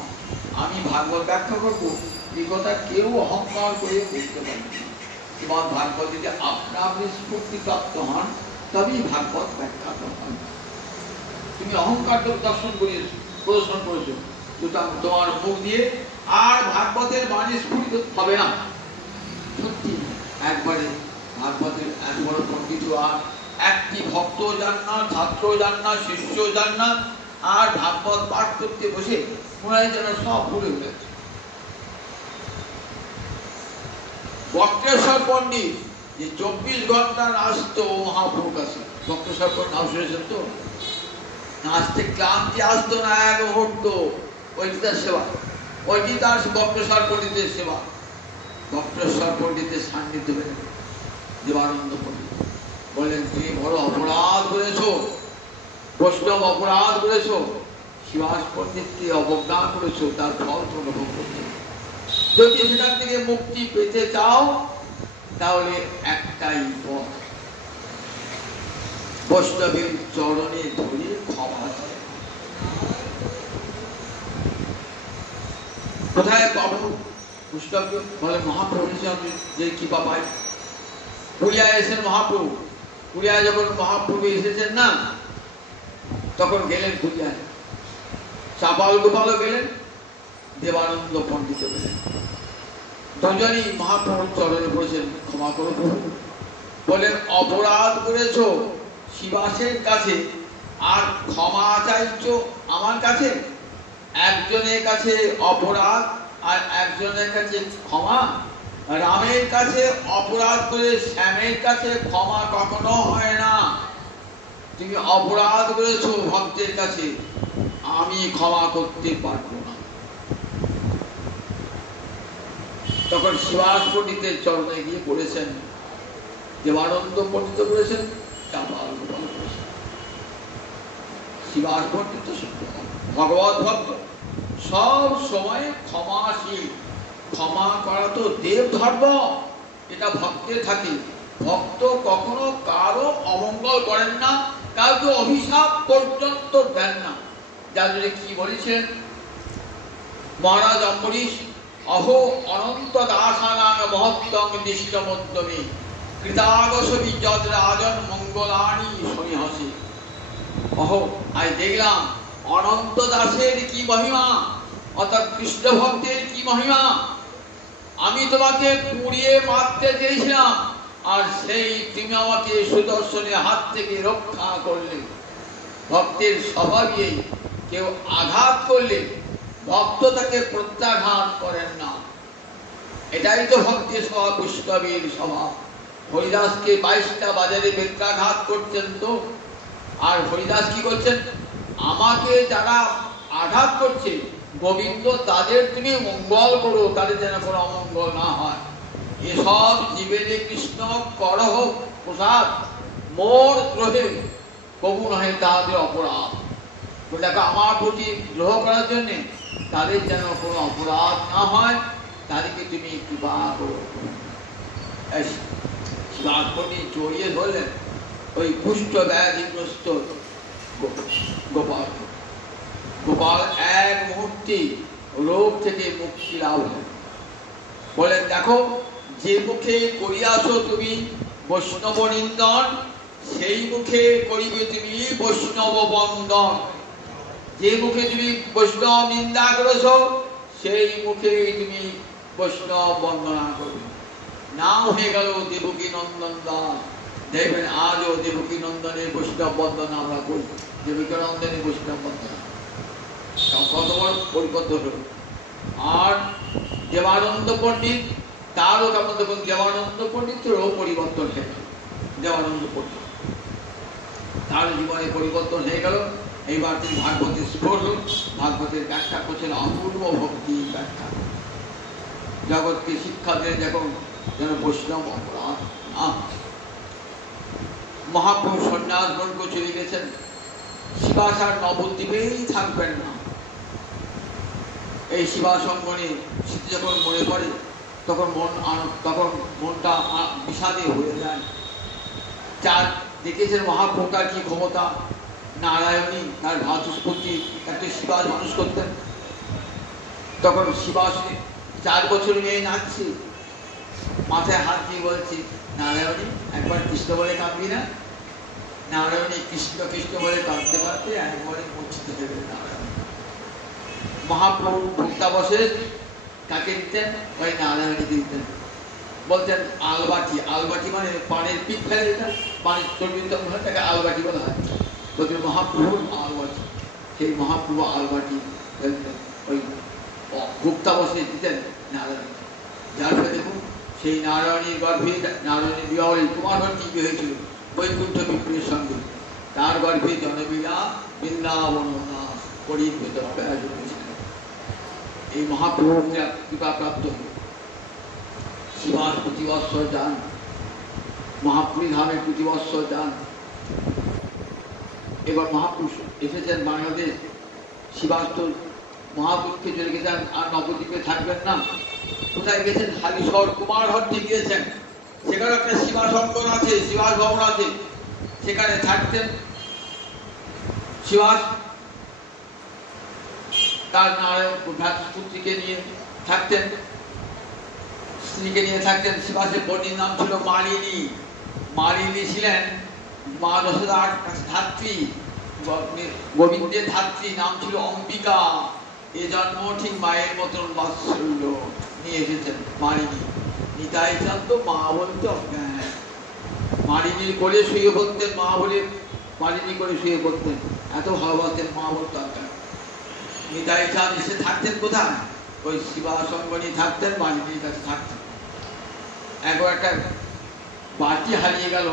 আমি ভাগবত ব্যাখ্যা করবো এই কথা কেউ অহংকার করে বলতে পারে না। তোমার ভাগবত যদি আপনা আপনি স্ফূর্তি প্রাপ্ত হন, তবেই ভাগবত ব্যাখ্যা হন। তুমি অহংকার দর্শন করিয়েছো, প্রদর্শন করেছো, তোমার মুখ দিয়ে আর ভাগবতের বাণী স্ফুরিত হবে না। সত্যি একবারে ভাগবতের এত বড় পণ্ডিত আর একটি ভক্ত যান না, ছাত্র যান না, শিষ্য যান না, আর ভাগবত পাঠ করতে বসে মনে হয় যেন সব ভুলে গেছে। বক্রেশ্বর পণ্ডিত যে 24 ঘন্টা নাচত মহাপ্রভুর কাছে, বক্রেশ্বর পণ্ডিত নাম শুনেছেন তো? নাচতে ক্লান্তি আসতো না এক মুহূর্ত, ওইটি তার সেবা, ওইটি তার বক্রেশ্বর পণ্ডিতের সেবা। বক্রেশ্বর পণ্ডিতের সান্নিধ্য পেলেন দেবানন্দ পণ্ডিত, বললেন তুমি বড় অপরাধ করেছ, বৈষ্ণব অপরাধ করেছ, শিবাস পণ্ডিতকে অবজ্ঞা করেছ, তার ফল তোমাকে ভোগ করতে। যদি সেখান থেকে মুক্তি পেতে চাও তাহলে একটাই পথ, বৈষ্ণবের চরণে ধরে ক্ষমা চাই। কোথায় পাবো বৈষ্ণবকে? বলে মহাপ্রভু হিসাবে যে কৃপা পাই। পুরিয়ায় এসেছেন মহাপ্রভু, পুরিয়ায় যখন মহাপ্রভু এসেছেন না, তখন গেলেন পুরিয়ায়, চাপাল গোপালও গেলেন, দেবানন্দ পণ্ডিত গেলেন। দুজনই মহাপ্রভুর চরণে পড়েছেন, ক্ষমা করো প্রভু। বলেন অপরাধ করেছ শিবাসের কাছে, আর ক্ষমা চাইছো আমার কাছে। একজনের কাছে অপরাধ আর একজনের কাছে ক্ষমা। রামের কাছে অপরাধ করে শ্যামের কাছে ক্ষমা কখনো হয় না। তুমি অপরাধ করেছো ভক্তের কাছে, আমি ক্ষমা করতে পারবো না। তখন শিবাস পণ্ডিতের চরণে গিয়ে পড়েছেন, দেবানন্দ পণ্ডিত করেছেন, চাপাল গোপাল করেছেন। শিবাস পণ্ডিত ভগবত ভক্ত, সব সময় ক্ষমাশীল। ক্ষমা করা তো দেব ধর্ম, এটা ভক্তের থাকে। ভক্ত কখনো কারো অমঙ্গল করেন না, কাউকে অভিশাপ পর্যন্ত দেন না। যার জন্য কি বলেছেন মহারাজ অম্বরীশ, অহো অনন্ত দাসানাং মহত্তং দিষ্টমদ্যমে কৃতাগসবি যদ রাজন মঙ্গলানি সমীহসে। অহো আজ দেখলাম অনন্ত দাসের কি মহিমা, অর্থাৎ কৃষ্ণ ভক্তের কি মহিমা। আমি তোমাকে পুড়িয়ে মারতে চেয়েছিলাম, আর সেই তুমি আমাকে সুদর্শনের হাত থেকে রক্ষা করলে। ভক্তের স্বভাবই কেউ আঘাত করলে ভক্ত তাকে প্রত্যাঘাত করেন না। এটাই তো ভক্তের স্বভাব, বৈষ্ণবের স্বভাব। হরিদাসকে 22টা বাজারে বেত্রাঘাত করছেন তো, আর হরিদাস কি করছেন? আমাকে যারা আঘাত করছে গোবিন্দ তাদের তুমি মঙ্গল করো, তাদের যেন কোনো অমঙ্গল না হয়। এসব জীবের কৃষ্ণ করহ প্রসাদ, মোর দ্রোহে কবু নহে তাদের অপরাধ। দেখো আমার প্রতি দ্রোহ করার জন্যে তাদের যেন কোনো অপরাধ না হয়, তাদেরকে তুমি কৃপা করো। জড়িয়ে ধরলেন ওই কুষ্ঠ ব্যাধিগ্রস্ত গোপাল। গোপাল এক মুহূর্তে রোগ থেকে মুক্তি লাভ হয়। বলেন দেখো, যে মুখে করিয়াছ তুমি বৈষ্ণব নিন্দন, সেই মুখে করিবে তুমি বৈষ্ণব বন্দন। যে মুখে তুমি বৈষ্ণব নিন্দা করেছ, সেই মুখে তুমি বৈষ্ণব বন্দনা করবে। নাম হয়ে গেল দেবকী নন্দন দাস। দেখবেন আজও দেবকী নন্দনের বৈষ্ণব বন্দনা আমরা করি, দেবকী নন্দনের বৈষ্ণব বন্দনা কত বড় পরিবর্তন হল। আর দেবানন্দ পণ্ডিত, তারও কেমন দেখুন দেবানন্দ পণ্ডিতেরও পরিবর্তন হয়ে গেল। দেবানন্দ পণ্ডিত তার জীবনে পরিবর্তন হয়ে গেল। এইবার তিনি ভাগবতের স্ফোর, ভাগবতের ব্যাখ্যা করছেন, অপূর্ব ভক্তির ব্যাখ্যা। জগৎকে শিক্ষা দিয়ে যখন যেন বৈষ্ণব অপরাধ না। মহাপ্রভু সন্ন্যাস গ্রহণ করে চলে গেছেন। শিবাস আর নবদ্বীপেই থাকবেন না। এই শিবাসঙ্গনে শীত যখন মনে পড়ে তখন মনটা বিষাদে হয়ে যায়। যার দেখেছেন মহাপ্রভুর কি ক্ষমতা, নারায়ণী তার ভাতুষ্পত্তি একটা শিবাস মানুষ করতেন। তখন শিবাস 4 বছর মেয়ে নাচছে, মাথায় হাত দিয়ে বলছে, নারায়ণী একবার কৃষ্ণ বলে কাঁদবি না? নারায়ণী কৃষ্ণ কৃষ্ণ বলে কাঁদতে কাঁদতে একবারে মূর্ছিত হয়ে গেল নারায়ণ। মহাপ্রভু ভক্তাবশেষ কাকে দিতেন? ওই নারায়ণীকে দিতেন। বলতেন আলবাটি, আলবাটি মানে পানের পিঠ ফেলে যেটা, পানির চর্বিত তাকে আলবাটি বলা হয়। বলতেন মহাপ্রভুর আলবাটি, সেই মহাপ্রভু আলবাটি ফেলতেন, ওই ভক্তাবশেষ দিতেন নারায়ণী। যার ফলে দেখুন সেই নারায়ণীর গর্ভে, নারায়ণীর বিবাহে কুমারহট্টি বিয়ে হয়েছিল বৈকুণ্ঠ বিপ্রের সঙ্গে। তার গর্ভে জনবিলা বৃন্দাবন পরিহিত অপরাজ হয়েছিলেন। এই মহাপ্রভু কৃপা প্রাপ্ত শিবাস প্রতি বৎসর যান, মহাপুরী ধামে প্রতি বৎসর যান। এবার মহাপুরুষ এসেছেন বাংলাদেশ। শিবাস তো মহাপুরুষকে চলে গেছেন, আর নবদ্বীপে থাকবেন না। কোথায় গেছেন? হালিশহর কুমারহট্টি গিয়েছেন। সেখানে একটা শিবাস অঙ্গন আছে, শিবাস ভবন আছে, সেখানে থাকতেন শিবাস। তার নারায়ণ পুত্রীকে নিয়ে থাকতেন, স্ত্রীকে নিয়ে থাকতেন। শিবাসের পত্নীর নাম ছিল মালিনী। মালিনী ছিলেন মা যশোদার ধাত্রী, গোবিন্দের ধাত্রী, নাম ছিল অম্বিকা। এ জন্ম ঠিক মায়ের মতন বাৎসল্য নিয়ে এসেছেন মালিনী। নিতাই চাঁদ তো মা বলতে অজ্ঞান। মালিনীর কোলে শুয়ে পড়তেন, মা বলে মালিনী করে শুয়ে পড়তেন, এত ভালোবাসতেন, মা বলতে অজ্ঞান। নিতাই চাঁদ এসে থাকতেন কোথায়? ওই শিবাসঙ্গনী থাকতেন, মালিনীর কাছে থাকতেন। একবার একটা বাটি হারিয়ে গেল,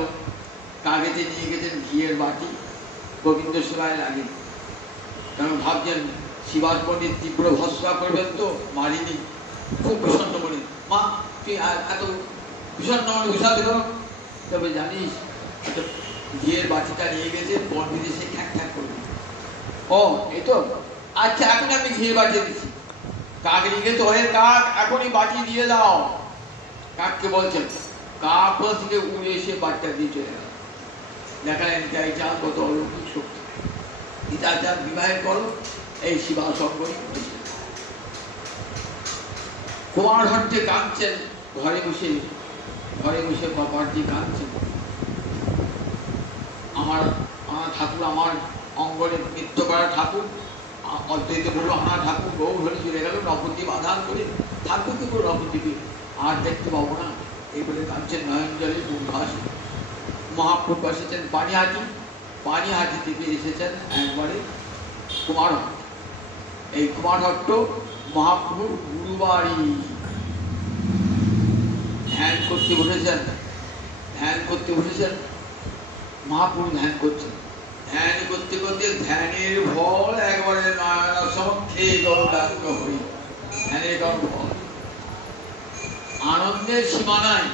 কাগেতে নিয়ে গেছেন ঘিয়ের বাটি, গোবিন্দ সেবায় লাগে। কারণ ভাবছেন শিবাস পণ্ডিত তীব্র ভৎসা করবেন, তো মালিনী খুব বিষণ্ণ মনে, মা তুই এত বিষণ্ণ মনে বিষাদ করো। তবে জানিস ঘিয়ের বাটিটা নিয়ে গেছে, পণ্ডিত এসে খ্যাক খ্যাক করবে। ও এই তো আচ্ছা, এখন আমি ঘিয়ের বাটি দিচ্ছি। কাক নিয়ে তো হয়ে কাক এখনই বাটি দিয়ে দাও। কাককে বলছেন, কাক থেকে উড়ে এসে বাটিটা দিয়ে চলে গেল। দেখালেন নিতাই চাঁদ কত অলৌকিক শক্তি। নিতাই চাঁদ বিবাহের করো এই শিবাসঙ্গনী করেছে। কুমারহট্টে কাঁদছেন, ঘরে বসে বাবাটি কাঁদছেন। আমার ঠাকুর, আমার অঙ্গনে নৃত্য করা ঠাকুর, অদ্বৈত বলল আমার ঠাকুর গৌর হলে চলে গেল, নবদ্বীপ আধার করে থাকবে কি করে নবদ্বীপে, আর দেখতে পাবো না। এই বলে কাঁদছেন নয়ন জলে মুখ ভাসে। মহাপ্রভু এসেছেন পানিহাটি, পানিহাটি থেকে এসেছেন একবারে কুমারহট্ট। এই কুমারহট্ট মহাপ্রভুর গুরুবাড়ি। ধ্যান করতে বসেছেন, মহাপ্রভু ধ্যান করছেন। ধ্যান করতে করতে ধ্যানের ফল একবারে নয়ন সমক্ষে গৌরাঙ্গ হরি। ধ্যানের ফল আনন্দের সীমা নাই।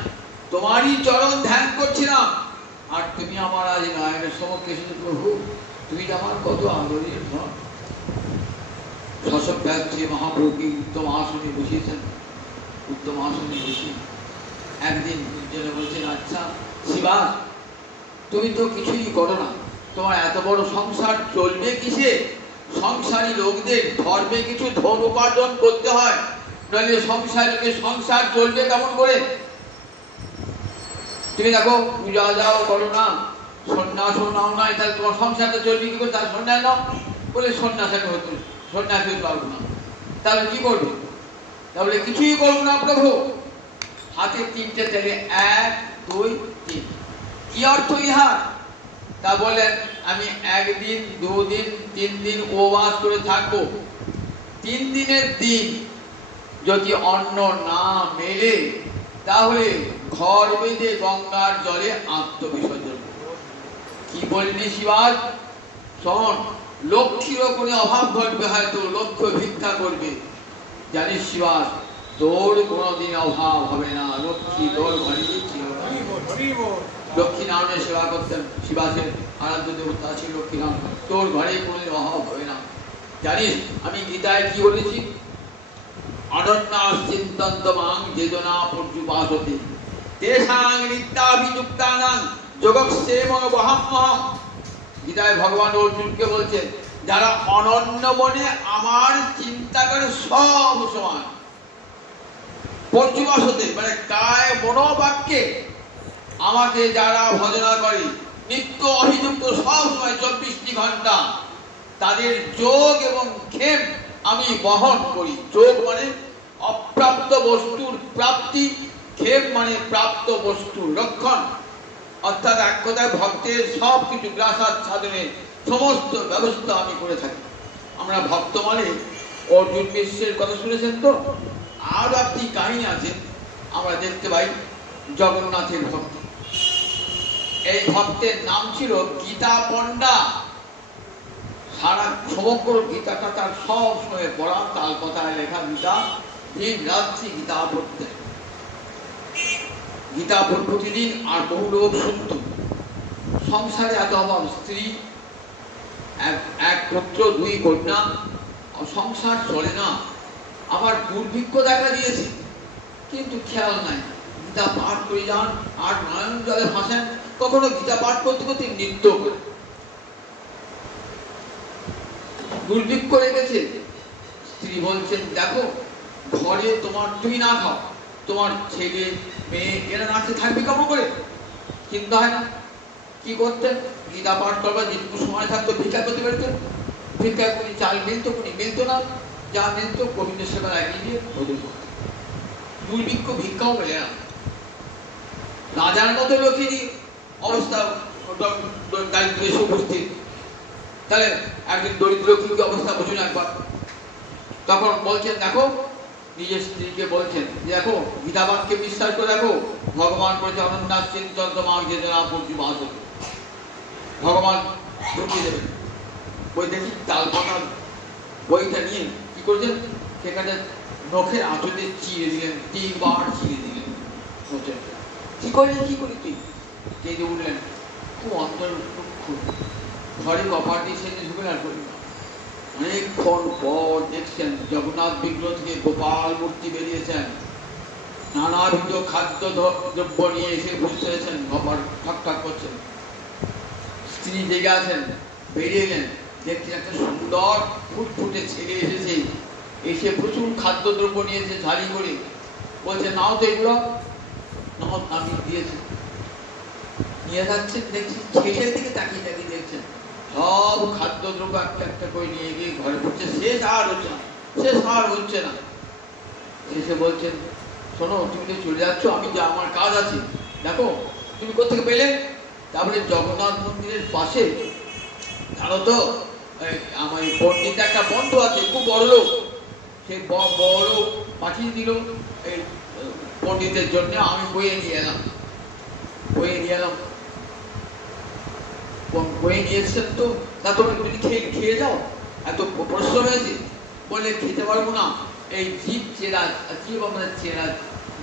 তোমারই চরণ ধ্যান করছিলাম, আর তুমি আমার আজ নয়নের সমক্ষে এসেছো। প্রভু তুমি আমার কত আদরের ধন। শশক ব্যাগছে মহাপ্রভুকে উত্তম আসনে বসিয়েছেন। উত্তম আসনে বসে একদিন যেন বলছেন, আচ্ছা শিবাস, তুমি তো কিছুই করো না, তোমার এত বড় সংসার চলবে কিসে? সংসারী লোকদের ধর্মে কিছু ধন উপার্জন করতে হয়, নাহলে সংসার চলবে কেমন করে? তুমি দেখো পূজা যাও করো না, সন্ন্যাসও নাও নাই, তাহলে তোমার সংসারটা চলবে কি করে? তার সন্ন্যাস নাও বলে সন্ন্যাসাকে হতো, সন্ন্যাস হতে পারবো না, তাহলে কি করবে? তাহলে কিছুই করবো না প্রভু। হাতে 3টে তেলে 1 2 3। কি অর্থ ইহার? তা বলেন আমি 1 দিন 2 দিন 3 দিন উপবাস করে থাকবো। 3 দিনের দিন যদি অন্ন না মেলে তাহলে ঘর বেঁধে গঙ্গার জলে আত্মবিসর্জন। কি বললি শিবাজ? শোন, লক্ষ্মীরও কোনো অভাব ঘটবে, হয়তো লক্ষ্য ভিক্ষা করবে, জানিস শিবাজ তোর কোনোদিন অভাব হবে না। লক্ষ্মী তোর ঘরে লক্ষ্মী নারায়ণের সেবা করতেন, শিবাজের আরাধ্য দেবতা ছিল লক্ষ্মী নারায়ণ, তোর ঘরে কোনোদিন অভাব হবে না। জানিস আমি গীতায় কি বলেছি? অনন্যাস চিন্তন্তমাং যেদনা পর্যুপাসতে তেষাং নিত্যাভিযুক্তানাং যোগক্ষেমং বহাম্যহম। গীতায় ভগবান অর্জুনকে বলছেন, যারা অনন্য মনে আমার চিন্তা করে সব সমান, পর্যুপাসতে মানে কায় মনোবাক্যে আমাকে যারা ভজনা করে, নিত্য অভিযুক্ত সব সময় 24টি ঘন্টা, তাদের যোগ এবং ক্ষেম আমি বহন করি। যোগ মানে অপ্রাপ্ত বস্তুর প্রাপ্তি, ক্ষেম মানে প্রাপ্ত বস্তুর রক্ষণ। অর্থাৎ এক কথায় ভক্তের সব কিছু গ্রাসাদ সাধনে সমস্ত ব্যবস্থা আমি করে থাকি। আমরা ভক্ত মানে অর্জুন বিশ্বের কথা শুনেছেন তো? আরও একটি কাহিনী আছে, আমরা দেখতে পাই জগন্নাথের ভক্ত। এই ভক্তের নাম ছিল গীতা পণ্ডা। সারা সমগ্র গীতাটা তার সব সময় পড়া, তার কথায় লেখা গীতা, দিন রাত্রি গীতা পড়তেন। গীতা প্রতিদিন আর বহু লোক শুনত। সংসারে এত অভাব, স্ত্রী, এক পুত্র, 2 কন্যা, সংসার চলে না। আবার দুর্ভিক্ষ দেখা দিয়েছে, কিন্তু খেয়াল নাই, গীতা পাঠ করে যান আর নয়ন জলে ভাসেন। কখনো গীতা পাঠ করতে করতে নৃত্য করে। দুর্ভিক্ষ লেগেছে, স্ত্রী বলছেন, দেখো ঘরে তোমার, তুমি না খাও, তোমার ছেলে মেয়ে এরা না খেয়ে থাকবে কেমন করে? চিন্তা হয় না? কি করতেন? গীতা পাঠ করবার যেটুকু সময় থাকতো ভিক্ষা করতে পারতেন। ভিক্ষা করি, চাল মিলতো, মিলতো না, যা মিলতো গোবিন্দের সেবা লাগিয়ে দিয়ে বদল করতেন। দুর্ভিক্ষ, ভিক্ষাও মেলে না। রাজার মতো লোকেরই অবস্থা দারিদ্র এসে উপস্থিত, তাহলে একদিন দরিদ্র লোকের অবস্থা বুঝুন একবার। তখন বলছেন, দেখো, নিজের স্ত্রীকে বলছেন, দেখো গীতাবানকে বিশ্বাস করে দেখো, ভগবান বলছে অনন্যাস চিন্তন্তমাং যেদনা পর্যুপাসতে। ভগবান ঢুকিয়ে দেবেন। বই দেখি তালপাতার বইটা নিয়ে কি করছেন, সেখানে নখের আঁচলে চিড়ে দিলেন, 3 বার চিড়ে দিলেন। কি করলেন? কি করি তুই? কেঁদে উঠলেন, খুব অন্তর দুঃখ, ঘরে কপাটি সেজে ঢুকে আর করি না। অনেকক্ষণ পর দেখছেন জগন্নাথ বিগ্রহ থেকে গোপাল মূর্তি বেরিয়েছেন, নানাবিধ খাদ্য দ্রব্য নিয়ে এসে বসেছেন, গোপাল ঠাক ঠাক করছেন। স্ত্রী জেগে আছেন, বেরিয়ে এলেন, দেখছেন একটা সুন্দর ফুটফুটে ছেলে এসেছে, এসে প্রচুর খাদ্যদ্রব্য নিয়েছে ঝাড়ি করে। বলছে, নাও তো এগুলো, নাও, আমি দিয়েছি। নিয়ে যাচ্ছেন, দেখছি শেষের দিকে তাকিয়ে তাকিয়ে দেখছেন সব খাদ্যদ্রব্য একটা একটা করে নিয়ে গিয়ে ঘরে পড়ছে, শেষ আর হচ্ছে না, শেষ আর হচ্ছে না। শেষে বলছেন, শোনো, তুমি তো চলে যাচ্ছ, আমি যা আমার কাজ আছে, দেখো তুমি কোথেকে পেলে? তারপরে জগন্নাথ মন্দিরের পাশে জানো তো আমার পণ্ডিত একটা বন্ধু আছে, খুব বড় লোক, সে বড় পাঠিয়ে দিল এই পণ্ডিতের জন্য। আমি বইয়ে নিয়ে এলাম, বইয়ে নিয়ে এলাম। বইয়ে নিয়ে এসছেন তো, তা তোমরা খেয়ে যাও, এত পরিশ্রম হয়েছে। বলে, খেতে পারবো না, এই জীব চেরা, জীব আমরা চেরা,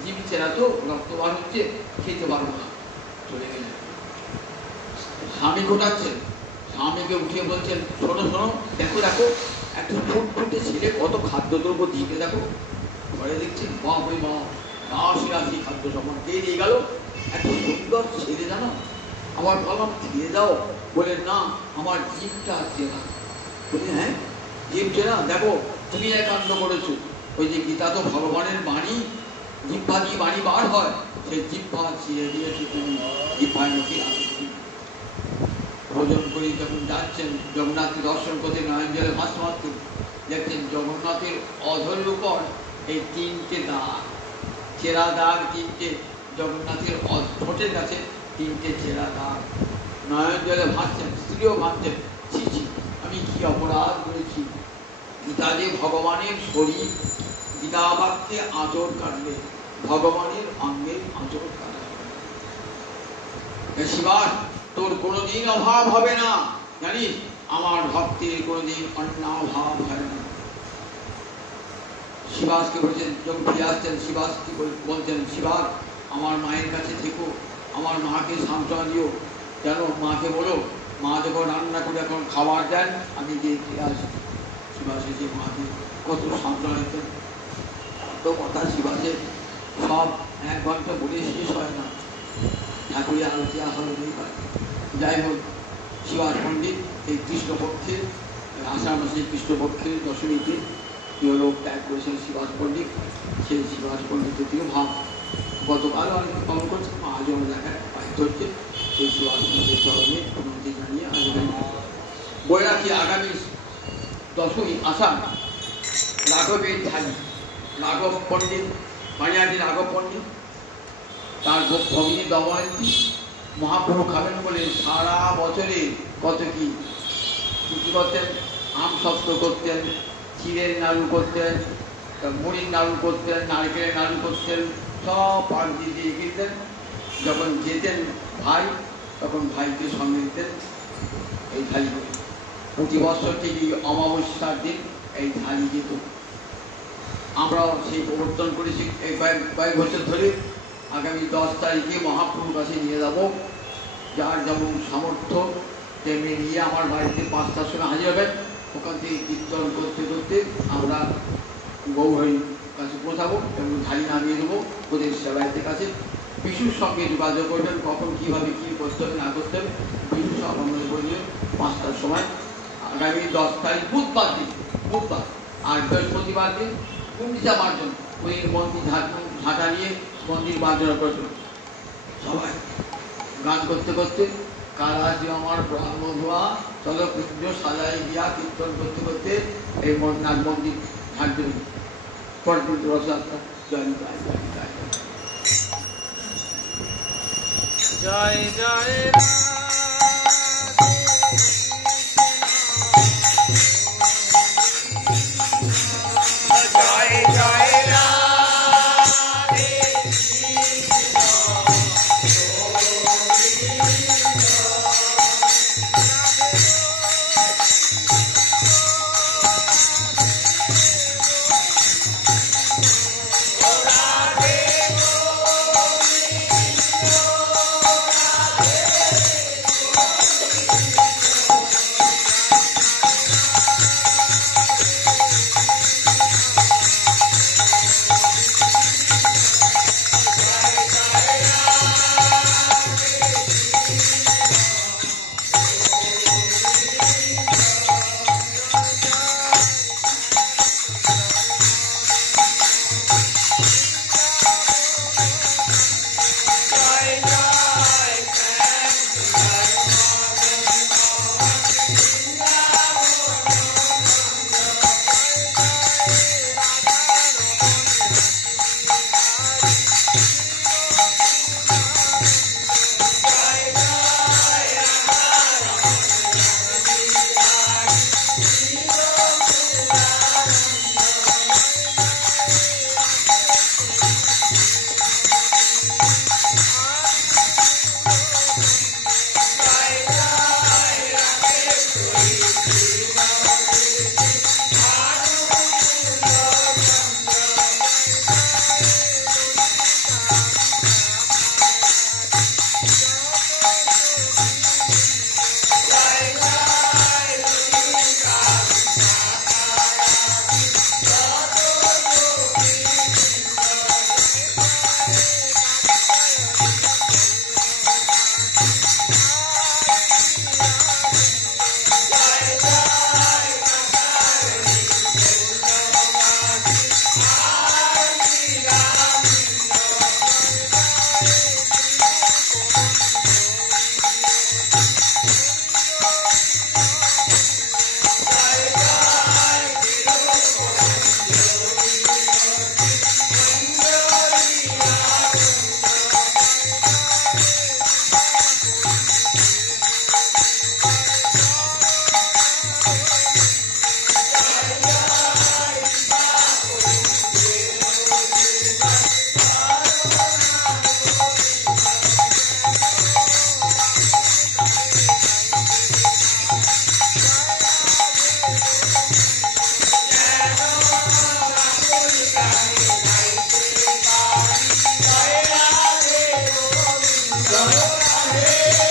জীব চেরা তো রক্ত বার হচ্ছে, খেতে পারবো না। চলে গেলেন। স্বামী ঘটাচ্ছেন, স্বামীকে উঠিয়ে বলছেন, শোনো শোনো, দেখো দেখো একটা ফুটফুটে ছেলে কত খাদ্যদ্রব্য দিয়ে দেখো। ঘরে দেখছেন বাপ ওই মা রাশি রাশি খাদ্য সমান দিয়ে দিয়ে গেল। এত সুন্দর ছেলে জানো। আবার বললাম, দিয়ে দাও। বলে, না, আমার জীবটা চেনা। বলি, হ্যাঁ জীব চেনা? দেখো তুমি একান্ত করেছো, ওই যে গীতা তো ভগবানের বাণী, জিহ্বা দিয়ে বাণী বার হয়, সেই জিহ্বা ছিঁড়ে দিয়েছো তুমি, জিহ্বায় নকি আসছি। ভোজন করে যখন যাচ্ছেন, জগন্নাথকে দর্শন করতে নয়ন জলে ভাস মারতেন, দেখছেন জগন্নাথের অধরের উপর এই 3টে দাগ, চেরা দাগ 3টে, জগন্নাথের ঠোঁটের কাছে 3টে চেরা দাগ। নয়ন জলে ভাসছেন, স্ত্রীও ভাবছেন, ছি ছি, আমি কি অপরাধ করেছি। গীতা যে ভগবানের শরীর, গীতা বাক্যে আঁচড় কাটলে ভগবানের অঙ্গের আঁচড় কাটা। শিবাস, তোর কোনোদিন অভাব হবে না, জানিস আমার ভক্তের কোনোদিন অন্য অভাব হয় না। শিবাসকে বলছেন, যখন ফিরে আসছেন শিবাস কি বলছেন, শিবাস আমার মায়ের কাছে থেকো, আমার মাকে সান্ত্বনা দিও, যেন মাকে বলো মা যখন রান্না করে এখন খাবার দেন আমি গিয়ে ফিরে আসি। শিবাস এসে মাকে কত সান্ত্বনা দিতেন, কত কথা শিবাসের, সব 1 ঘন্টা বলে শেষ হয় না, ঠাকুরের আলোচনা হলেই পারে। যাই হোক, শিবাস পণ্ডিত এই কৃষ্ণপক্ষের আষাঢ় মাসের কৃষ্ণপক্ষের দশমীতে ইহলোক ত্যাগ করেছেন শিবাস পণ্ডিত। সেই শিবাস পণ্ডিতের প্রিয় ভাব গতকালও অনেক পালন করছে, আজও আমরা দেখায় বাধ্য হচ্ছে। সেই শিবাস পণ্ডিতের চরণে প্রণতি জানিয়ে আজকে বলে রাখি, আগামী দশমী আষাঢ় রাঘবের ঝালি, রাঘব পণ্ডিত বানিয়াটি রাঘব পণ্ডিত তার ভগিনী দময়ন্তী মহাপ্রভু খাবেন বলে সারা বছরে কত কি করতেন, আম সত্য করতেন, চিড়ের নাড়ু করতেন, মুড়ির নাড়ু করতেন, নারকেলের নাড়ু করতেন, সব পাক দিয়ে কিনতেন। যখন যেতেন ভাই তখন ভাইকে সঙ্গে দিতেন এই থালি করে। প্রতি বছর থেকে অমাবস্যার দিন এই থালি যেত। আমরাও সেই প্রবর্তন করেছি এই কয়েক বছর ধরে। আগামী 10 তারিখে মহাপ্রভুর কাছে নিয়ে যাব, যার যেমন সামর্থ্য তেমনি নিয়ে আমার বাড়িতে 5টার সময় হাজির হবেন। ওখান থেকে কীর্তন করতে করতে আমরা গৌহরির কাছে পৌঁছাবো এবং ঝাড়ি নামিয়ে দেবো ওদের সেবায়তের কাছে। বিশুর সঙ্গে যোগাযোগ করবেন, কখন কীভাবে কী করতে হবে না করতে হবে বিশু সব আমাদের বলবেন 5টার সময়। আগামী 10 তারিখ বুধবার দিন, বুধবার। আর বৃহস্পতিবার দিন কুণ্ডিচা মার্জন, ওই মন্দির ঝাঁটা নিয়ে মন্দির মার্জনা করছিল সবাই গান করতে করতে। কারাজি আমার ব্রহ্ম ধোয়া চলো কৃষ্ণ সাজাই গিয়া কীর্তন করতে করতে এই নাগ মন্দির ঝাঁট দেবেন। পরের দিন রথযাত্রা। জয় জয় জয় জয় জয় জয় হে